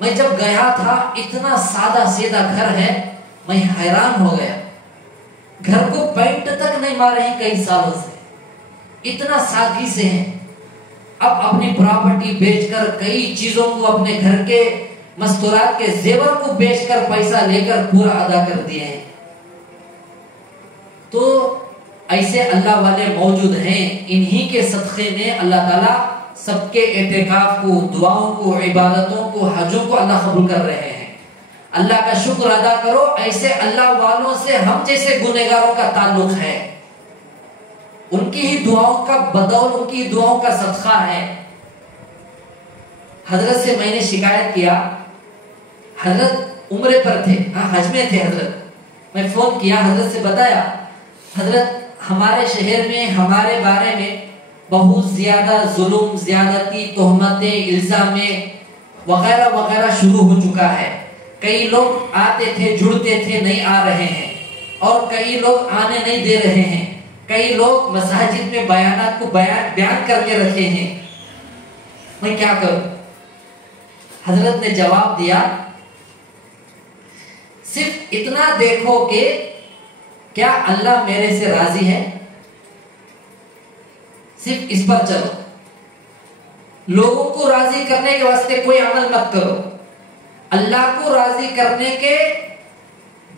میں جب گیا تھا اتنا سادہ سیدھا گھر ہے، میں حیران ہو گیا، گھر کو پینٹ تک نہیں مارے ہیں کئی سالوں سے، اتنا سادگی سے ہیں۔ اب اپنی پراپرٹی بیچ کر کئی چیزوں کو، اپنے گھر کے مستورات کے زیور کو بیچ کر پیسہ لے کر پورا ادا کر دیے ہیں۔ تو ایسے اللہ والے موجود ہیں، انہی کے صدقے میں اللہ تعالیٰ سب کے اعتکاف کو، دعاؤں کو، عبادتوں کو، حجوں کو اللہ قبول کر رہے ہیں۔ اللہ کا شکر ادا کرو، ایسے اللہ والوں سے ہم جیسے گنہگاروں کا تعلق ہے، ان کی ہی دعاؤں کا بدول، ان کی دعاؤں کا صدقہ ہے۔ حضرت سے میں نے شکایت کیا، حضرت عمرے پر تھے، حج میں تھے حضرت، میں فون کیا، حضرت سے بتایا، حضرت ہمارے شہر میں ہمارے بارے میں بہت زیادہ ظلم، زیادتی، تہمتیں، الزامیں وغیرہ وغیرہ شروع ہو چکا ہے۔ کئی لوگ آتے تھے، جڑتے تھے، نہیں آ رہے ہیں، اور کئی لوگ آنے نہیں دے رہے ہیں، کئی لوگ مساجد میں بیانات کو بیان کر کے رکھے ہیں، میں کیا کروں؟ حضرت نے جواب دیا، صرف اتنا دیکھو کہ کیا اللہ میرے سے راضی ہے، صرف اس پر چلو، لوگوں کو راضی کرنے کے واسطے کوئی عمل مت کرو، اللہ کو راضی کرنے کے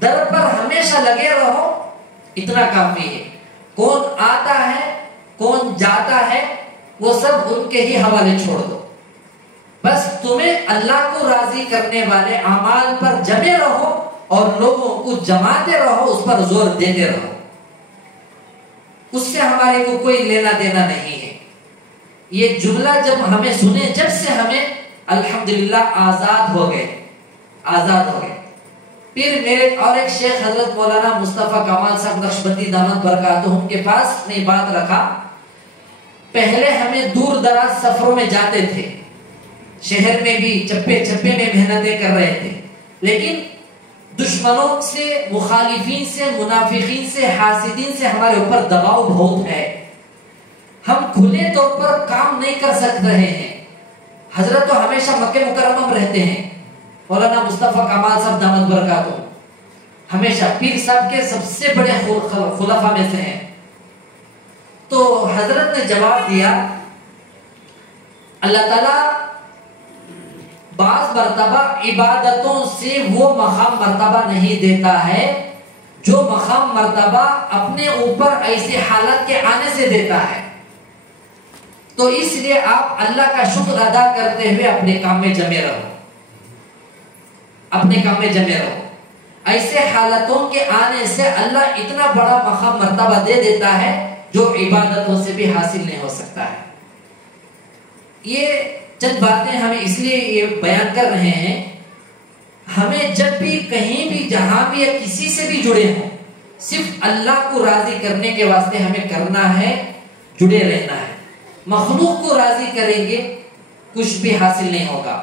در پر ہمیشہ لگے رہو، اتنا کافی ہے۔ کون آتا ہے، کون جاتا ہے، وہ سب ان کے ہی حوالے چھوڑ دو، بس تمہیں اللہ کو راضی کرنے والے اعمال پر جمے رہو اور لوگوں کو جماتے رہو، اس پر زور دیتے رہو، اس سے ہمارے کو کوئی لینا دینا نہیں ہے۔ یہ جملہ جب ہمیں سنے، جب سے ہمیں الحمدللہ آزاد ہو گئے۔ پھر میرے اور ایک شیخ حضرت مولانا مصطفیٰ کمال صاحب نقشبندی دامت برکاتہم کے پاس نے بات رکھا، پہلے ہمیں دور دراز سفروں میں جاتے تھے، شہر میں بھی چپے چپے میں محنتیں کر رہے تھے، لیکن دشمنوں سے، مخالفین سے، منافقین سے، حاسدین سے ہمارے اوپر دباؤ بہت ہے، ہم کھلے طور پر کام نہیں کر سک رہے ہیں۔ حضرت تو ہمیشہ مکہ مکرمہ میں رہتے ہیں، مولانا مصطفیٰ کمال صاحب دامت برکاتہم ہمیشہ پیر صاحب کے سب سے بڑے خلفاء میں سے ہیں۔ تو حضرت نے جواب دیا، اللہ تعالیٰ بعض مرتبہ عبادتوں سے وہ مقام مرتبہ نہیں دیتا ہے جو مقام مرتبہ اپنے اوپر ایسے حالت کے آنے سے دیتا ہے. تو اس لیے آپ اللہ کا شکر ادا کرتے ہوئے اپنے کام میں جمے رہو، اپنے کام میں جمے رہو. ایسے حالتوں کے آنے سے اللہ اتنا بڑا مقام مرتبہ دے دیتا ہے جو عبادتوں سے بھی حاصل نہیں ہو سکتا ہے. یہ چند باتیں ہمیں اس لیے یہ بیان کر رہے ہیں، ہمیں جب بھی کہیں بھی جہاں بھی یا کسی سے بھی جڑے ہوں، صرف اللہ کو راضی کرنے کے واسطے ہمیں کرنا ہے، جڑے رہنا ہے. مخلوق کو راضی کریں گے کچھ بھی حاصل نہیں ہوگا.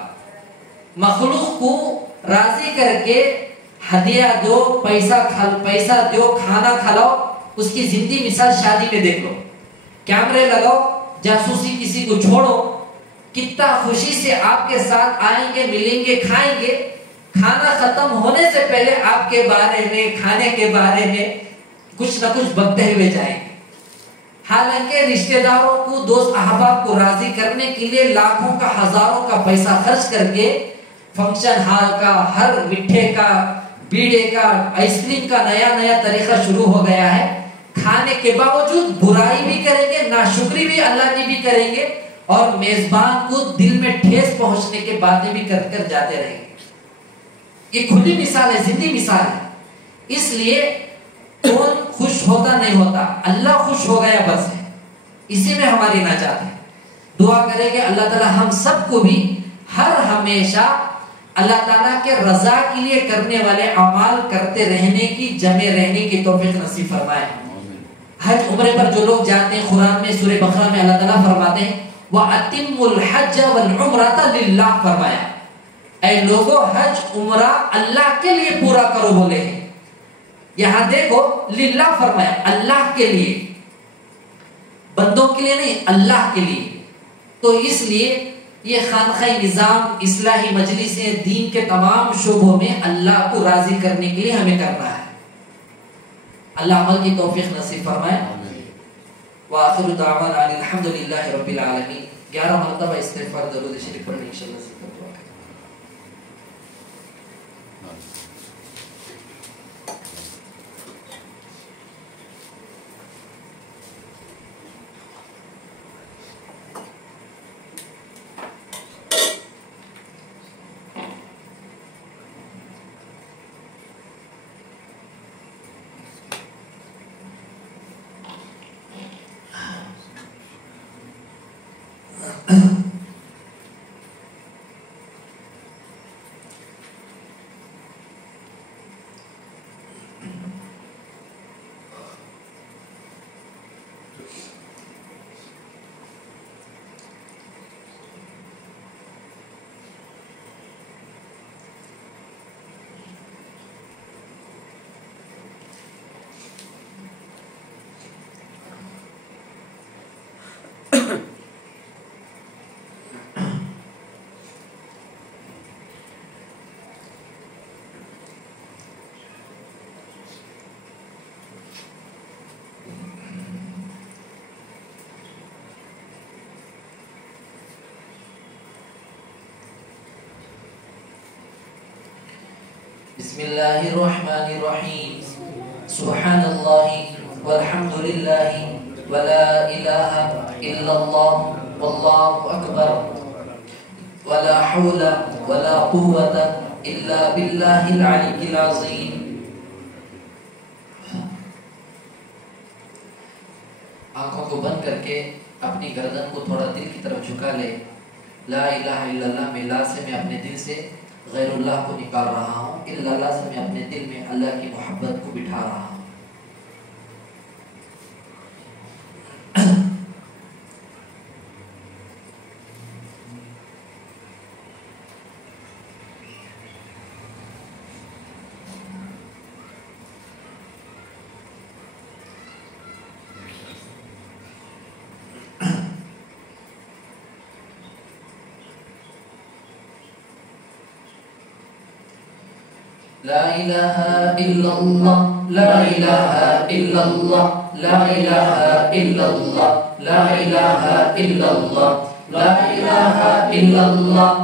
مخلوق کو راضی کر کے ہدیہ دو، پیسہ دو، کھانا کھلاؤ، اس کی زندگی مثال شادی میں دیکھ لو، کیمرے لگاؤ، جاسوسی کسی کو چھوڑو، کتنا خوشی سے آپ کے ساتھ آئیں گے، ملیں گے، کھائیں گے. کھانا ختم ہونے سے پہلے آپ کے بارے میں، کھانے کے بارے میں کچھ نہ کچھ بکتے ہوئے جائیں گے. حالانکہ رشتہ داروں کو، دوست احباب کو راضی کرنے کے لیے لاکھوں کا، ہزاروں کا پیسہ خرچ کر کے فنکشن ہال کا، ہر مٹھے کا، بیڑے کا، آئس کریم کا نیا طریقہ شروع ہو گیا ہے. کھانے کے باوجود برائی بھی کریں گے، ناشکری بھی اللہ کی بھی کریں گے، اور میزبان کو دل میں ٹھیس پہنچنے کے باتیں بھی کر جاتے رہیں گے. یہ کھلی مثال ہے، زندگی مثال ہے. اس لیے کون خوش ہوتا نہیں ہوتا، اللہ خوش ہو گیا بس ہے، اسی میں ہماری نجات ہے. دعا کریں کہ اللہ تعالی ہم سب کو بھی ہر ہمیشہ اللہ تعالیٰ کے رضا کے لیے کرنے والے اعمال کرتے رہنے کی، جمے رہنے کی توفیق نصیب فرمائے. حج عمرے پر جو لوگ جاتے ہیں، قرآن میں سورہ بقرہ میں اللہ تعالیٰ فرماتے ہیں وَأَتِمُّ الْحَجَّ وَالْعُمْرَةَ لِلَّهِ، فرمایا اے لوگوں حج عمرہ اللہ کے لیے پورا کرو بولے ہیں. یہاں دیکھو للہ فرمایا، اللہ کے لیے، بندوں کے لیے نہیں، اللہ کے لیے. تو اس لیے یہ خانقاہ نظام، اصلاحی مجلسیں، دین کے تمام شعبوں میں اللہ کو راضی کرنے کے لیے ہمیں کرنا ہے. اللہ عمل کی توفیق نصیب فرمائے. وآخر دعوانا الحمدللہ رب العالمین. 11 مرتبہ استغفار درود شریف پڑھنے انشاءاللہ سے کرتے ہیں. بسم اللہ الرحمن الرحیم. سبحان اللہ والحمد للہ ولا الہ الا اللہ واللہ اکبر ولا حول ولا قوة الا باللہ العلی العظیم. آنکھوں کو بند کر کے اپنی گردن کو تھوڑا دل کی طرف جھکا لے. لا الہ الا اللہ میں لا سے میں اپنے دل سے غیر اللہ کو نکال رہا ہوں، الا اللہ سے میں اپنے دل میں اللہ کی محبت کو بٹھا رہا ہوں. لا الہ الا اللہ، لا الہ الا اللہ، لا الہ الا اللہ، لا الہ الا اللہ، لا الہ الا اللہ،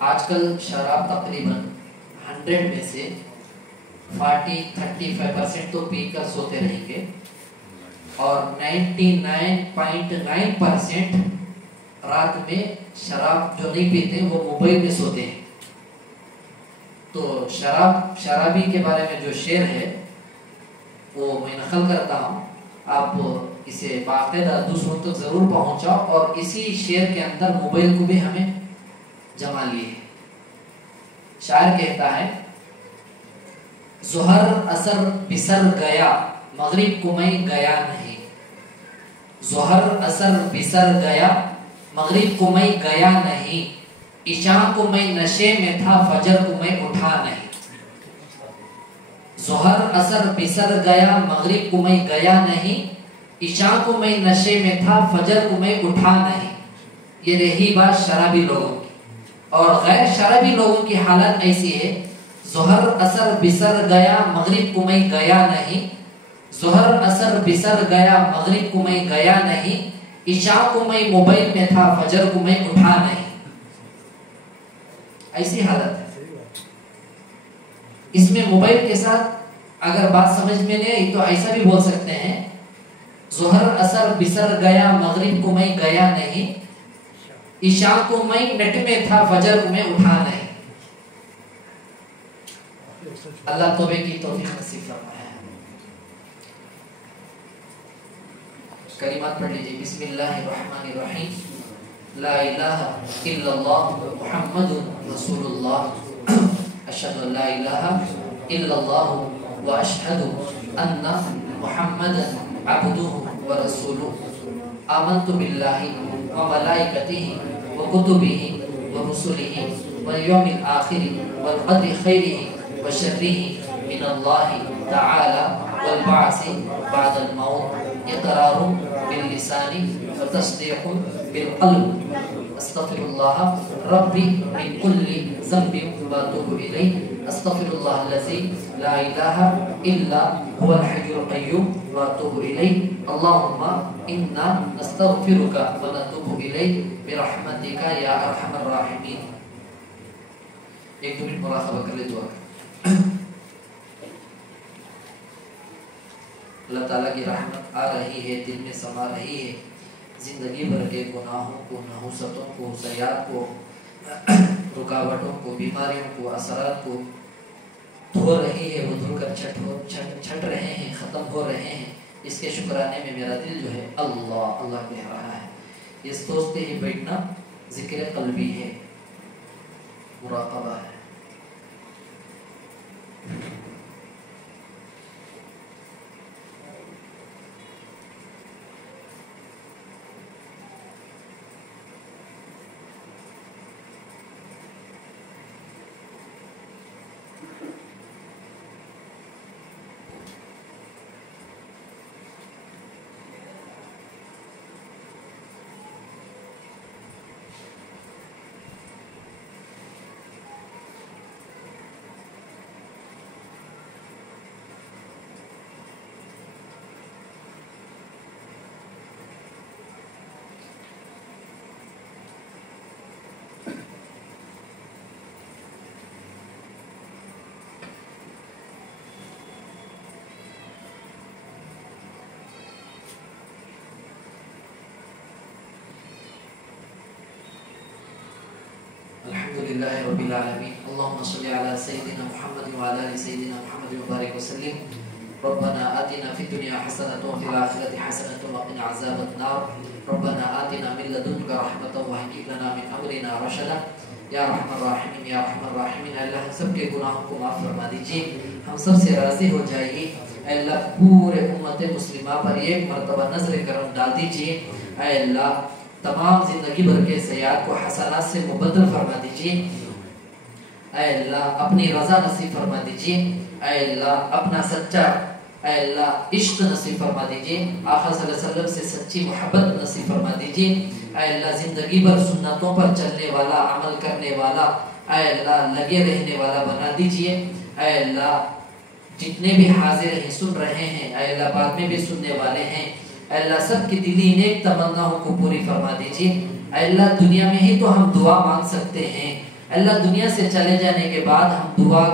آج کل شراب تقریباً 100 میں سے 40-35% تو پی کر سوتے رہیں گے اور 99.9% رات میں شراب جو نہیں پیتے وہ موبائل میں سوتے ہیں. تو شرابی کے بارے میں جو شعر ہے وہ میں نقل کرتا ہوں، آپ اسے باقاعدہ دوسروں تک ضرور پہنچاؤ اور اسی شعر کے اندر موبائل کو بھی ہمیں جما لیے. شاعر کہتا ہے ظہر اثر بسر گیا مغرب کو میں گیا نہیں، ظہر اثر بسر گیا مغرب کو میں گیا نہیں، عشاء کو میں نشے میں تھا فجر کو میں اٹھا نہیں. ظہر اثر بسر گیا مغرب کو میں گیا نہیں، عشاء کو میں نشے میں تھا فجر کو میں اٹھا نہیں. یہ رہی بات شرابی لوگوں کی. اور غیر شرابی لوگوں کی حالت ایسی ہے، ظہر اثر بسر گیا مغرب کو میں گیا نہیں، ظہر اثر بسر گیا مغرب کو میں گیا نہیں، عشاء کو میں موبائل میں تھا فجر کو میں اٹھا نہیں. ایسی حالت ہے. اس میں موبائل کے ساتھ اگر بات سمجھ میں نہیں آئی تو ایسا بھی بول سکتے ہیں ظہر اثر بسر گیا مغرب کو میں گیا نہیں، عشاء کو میں نیٹ میں تھا فجر کو میں اٹھا نہیں. اللہ توبے کی توفیق نصیب فرمائے. کلمات پڑھ لیجیے. بسم اللہ الرحمن الرحیم. لا الہ الا اللہ محمد رسول اللہ اشہد ان لا الہ الا اللہ واشہد ان محمدا عبدہ ورسولہ. آمنت باللہ وملائکتہ وکتبہ ورسلہ والیوم الآخر والقدر خیرہ وشرہ من اللہ تعالی والبعث بعد الموت اقرار باللسان وتصدیق بالقلب. استغفر اللہ ربی من کل ذنب واتوب الیہ. استغفر اللہ الذی لا الہ الا هو الحی القیوم واتوب الیہ. اللہم انا نستغفرک ونتوب الیہ برحمتک یا ارحم الراحمین. ایک دو منٹ مراقبہ کر لے دعا کر. اللہ تعالیٰ کی رحمت آ رہی ہے، دل میں سما رہی ہے، زندگی بھر کے گناہوں کو، نحوستوں کو، سیاحت کو، رکاوٹوں کو، بیماریوں کو، اثرات کو دھو رہی ہے. وہ دھو کر چھٹ رہے ہیں، ختم ہو رہے ہیں. اس کے شکرانے میں میرا دل جو ہے اللہ اللہ کہہ رہا ہے. یہ سوچتے ہی بیٹھنا ذکر قلبی ہے، مراقبہ ہے. الحمدللہ رب العالمین. اللہم صلی علی سیدنا محمد وعلی آل سیدنا محمد وبارک وسلم. ربنا آتنا فی الدنیا حسنۃ وفی الآخرۃ حسنۃ وقنا عذاب النار. ربنا آتنا من لدنک رحمۃ وہیئ لنا من امرنا رشدا. یا ارحم الراحمین یا ارحم الراحمین. اللہ ہم سب کے گناہوں کو معاف فرما دیجیے، ہم سب سے راضی ہو جائیے. اللہ پورے امت مسلمہ پر ایک مرتبہ نظر کرم ڈال دیجیے. اے اللہ تمام زندگی بھر کے سیاحت کو حسنات سے مبدل فرما دیجیے. اے اللہ اپنی رضا نصیب فرما دیجیے. اے اللہ اپنا سچا اے اللہ عشق نصیب فرما دیجیے. آقا صلی اللہ علیہ وسلم سے سچی محبت نصیب فرما دیجیے. اے اللہ زندگی بھر سنتوں پر چلنے والا، عمل کرنے والا، اے اللہ لگے رہنے والا بنا دیجیے. اے اللہ جتنے بھی حاضر ہیں، سن رہے ہیں، اے اللہ بعد میں بھی سننے والے ہیں، اے اللہ سب کی دلی نیک تمناؤں کو پوری فرما دیجیے. اے اللہ دنیا میں ہی تو ہم دعا مانگ سکتے ہیں، اللہ دنیا سے چلے جانے کے بعد ہم دعا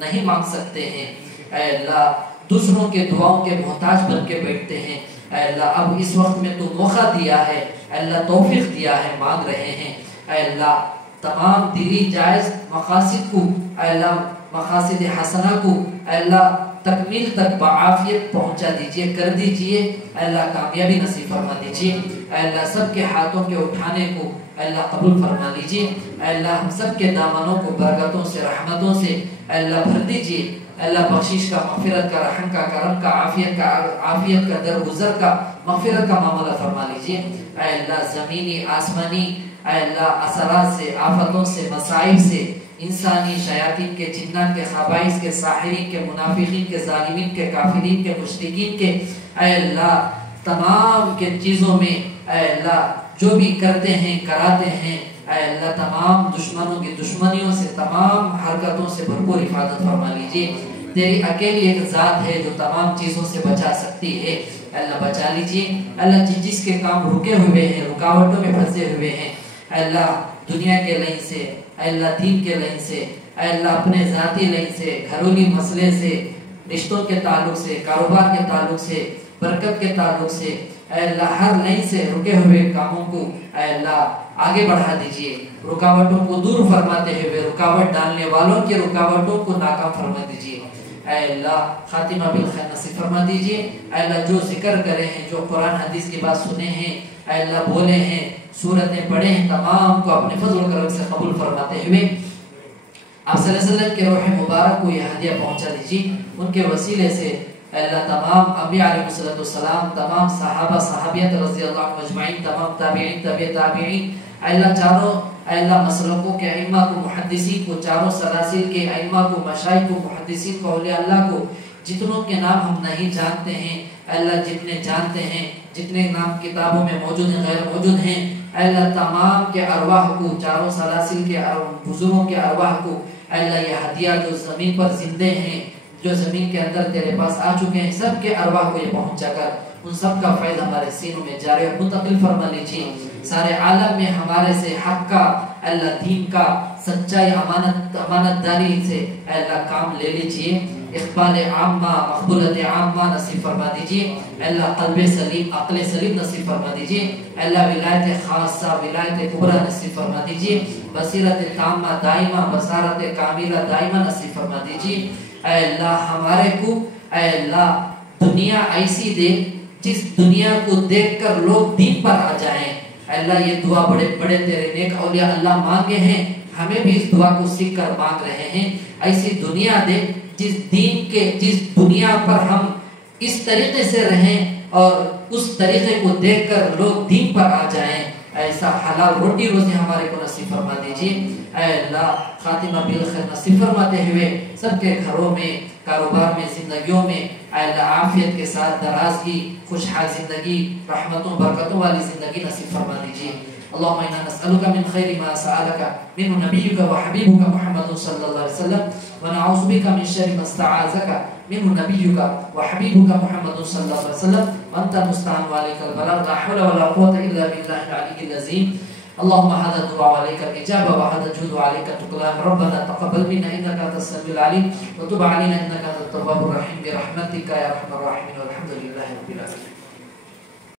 نہیں مانگ سکتے ہیں، اے اللہ دوسروں کے دعاؤں کے محتاج بن کے بیٹھتے ہیں، اے اللہ اب اس وقت میں تو موقع دیا ہے، اے اللہ توفیق دیا ہے، مانگ رہے ہیں، اے اللہ تمام دلی جائز مقاصد کو، اے اللہ مقاصد حسنہ کو اے اللہ تکمیل تک بعافیت پہنچا دیجئے، کر دیجئے، اے اللہ کامیابی نصیب فرما دیجئے، اے اللہ سب کے ہاتھوں کے اٹھانے کو اے اللہ قبول فرما لیجئے، اے اللہ ہم سب کے دامنوں کو برکتوں سے رحمتوں سے اے اللہ بھر دیجئے، اے اللہ بخشش کا، مغفرت کا، رحم کا، کرم کا، عافیت کا، درگزر کا، مغفرت کا معاملہ فرما لیجئے، اے اللہ زمینی آسمانی اے اللہ اثرات سے، آفتوں سے، مصائب سے، انسانی، شیاطین کے، جنات کے، خبائث کے، ساحرین کے، منافقین کے، ظالمین کے، کافرین کے، مشرکین کے، اے اللہ تمام کے چیزوں میں اے اللہ جو بھی کرتے ہیں کراتے ہیں، اے اللہ تمام دشمنوں کی دشمنیوں سے، تمام حرکتوں سے بھرپور حفاظت فرما لیجئے، تیری اکیلی ایک ذات ہے جو تمام چیزوں سے بچا سکتی ہے، اے اللہ بچا لیجئے، اللہ جس کے کام رکے ہوئے ہیں، رکاوٹوں میں پھنسے ہوئے ہیں، اے اللہ دنیا کے لائن سے، اے اللہ دین کے لائن سے، اے اللہ اپنے ذاتی لائن سے، گھریلو مسئلے سے، رشتوں کے تعلق سے، کاروبار کے تعلق سے، برکت کے تعلق سے، اے اللہ ہر لائن سے رکے ہوئے کاموں کو اے اللہ آگے بڑھا دیجئے، رکاوٹوں کو دور فرماتے ہوئے رکاوٹ ڈالنے والوں کی رکاوٹوں کو ناکام فرما دیجئے، اے اللہ خاتمہ بالخیر نصیب فرما دیجئے، اے اللہ جو ذکر کرے ہیں، جو قرآن حدیث کی بات سنے ہیں، اے اللہ بولے ہیں، سورتیں پڑھے ہیں، تمام کو اپنے فضل و کرم سے قبول فرماتے ہوئے آپ صلی اللہ علیہ وسلم کے روح مبارک کو یہ ہدیہ پہنچا دیجیے، ان کے وسیلے سے اے اللہ تمام انبیاء علیہ السلام، تمام صحابہ صحابیت رضی اللہ عنہ اجمعین، تمام تابعین تابع تابعین، اے اللہ چاروں اے اللہ مسلکوں کے ائمہ کو، محدثین کو، چاروں سلاسل کے ائمہ کو، مشائخ کو، محدثین کو، اولیاء اللہ کو، جتنوں کے نام ہم نہیں جانتے ہیں اے اللہ جتنے جانتے ہیں، جتنے نام کتابوں میں موجود ہیں، غیر موجود ہیں، اے اللہ تمام کے ارواح کو، چاروں سلاسل کے بزرگوں کے ارواح کو اے اللہ یہ ہدیہ جو زمین پر زندے ہیں، جو زمین کے اندر تیرے پاس آ چکے ہیں، سب کے ارواح کو یہ پہنچا کر ان سب کا فیض ہمارے سینوں میں جاری اور منتقل فرما لیجیے، سارے عالم میں ہمارے سے حق کا اللہ دین کا سچائی امانت داری سے اے اللہ کام لے لیجیے، اقبال عامہ مقبولت عامہ نصیب فرما دیجیے، اے اللہ قلب سلیم عقل سلیم نصیب فرما دیجیے، اے اللہ ولایت خاصہ ولایت کبریٰ نصیب فرما دیجیے، بصیرت تامہ دائمہ بصارت کاملہ دائمہ نصیب فرما دیجیے، اے اللہ ہمارے کو اے اللہ دنیا ایسی دے جس دنیا کو دیکھ کر لوگ دین پر آ جائیں، اے اللہ یہ دعا بڑے بڑے تیرے نیک اولیاء اللہ مانگے ہیں، ہمیں بھی اس دعا کو سیکھ کر مانگ رہے ہیں، ایسی دنیا دے جس دنیا پر ہم اس طریقے سے رہیں اور اس طریقے کو دیکھ کر لوگ دین پر آ جائیں، ایسا حلال روٹی روزی ہمارے کو نصیب فرما دیجیے، اے اللہ خاتمہ بالخیر نصیب فرماتے ہوئے سب کے گھروں میں، کاروبار میں، زندگیوں میں اے اللہ عافیت کے ساتھ درازگی، خوشحال زندگی، رحمتوں برکتوں والی زندگی نصیب فرما دیجیے، اللهم انا نسألك من خير ما سألك منه نبيك وحبيبك محمد صلى الله عليه وسلم ونعوذ بك من شر ما استعاذك منه نبيك وحبيبك محمد صلى الله عليه وسلم وانت المستعان وعليك البلاغ لا حول ولا قوة الا بالله العلي العظيم اللهم هذا الدعاء عليك الإجابة وهذا الجود عليك التقلان ربنا تقبل منا إنك أنت السميع العليم وتب علينا إنك أنت التواب الرحيم برحمتك يا أرحم الراحمين والحمد لله رب العالمين.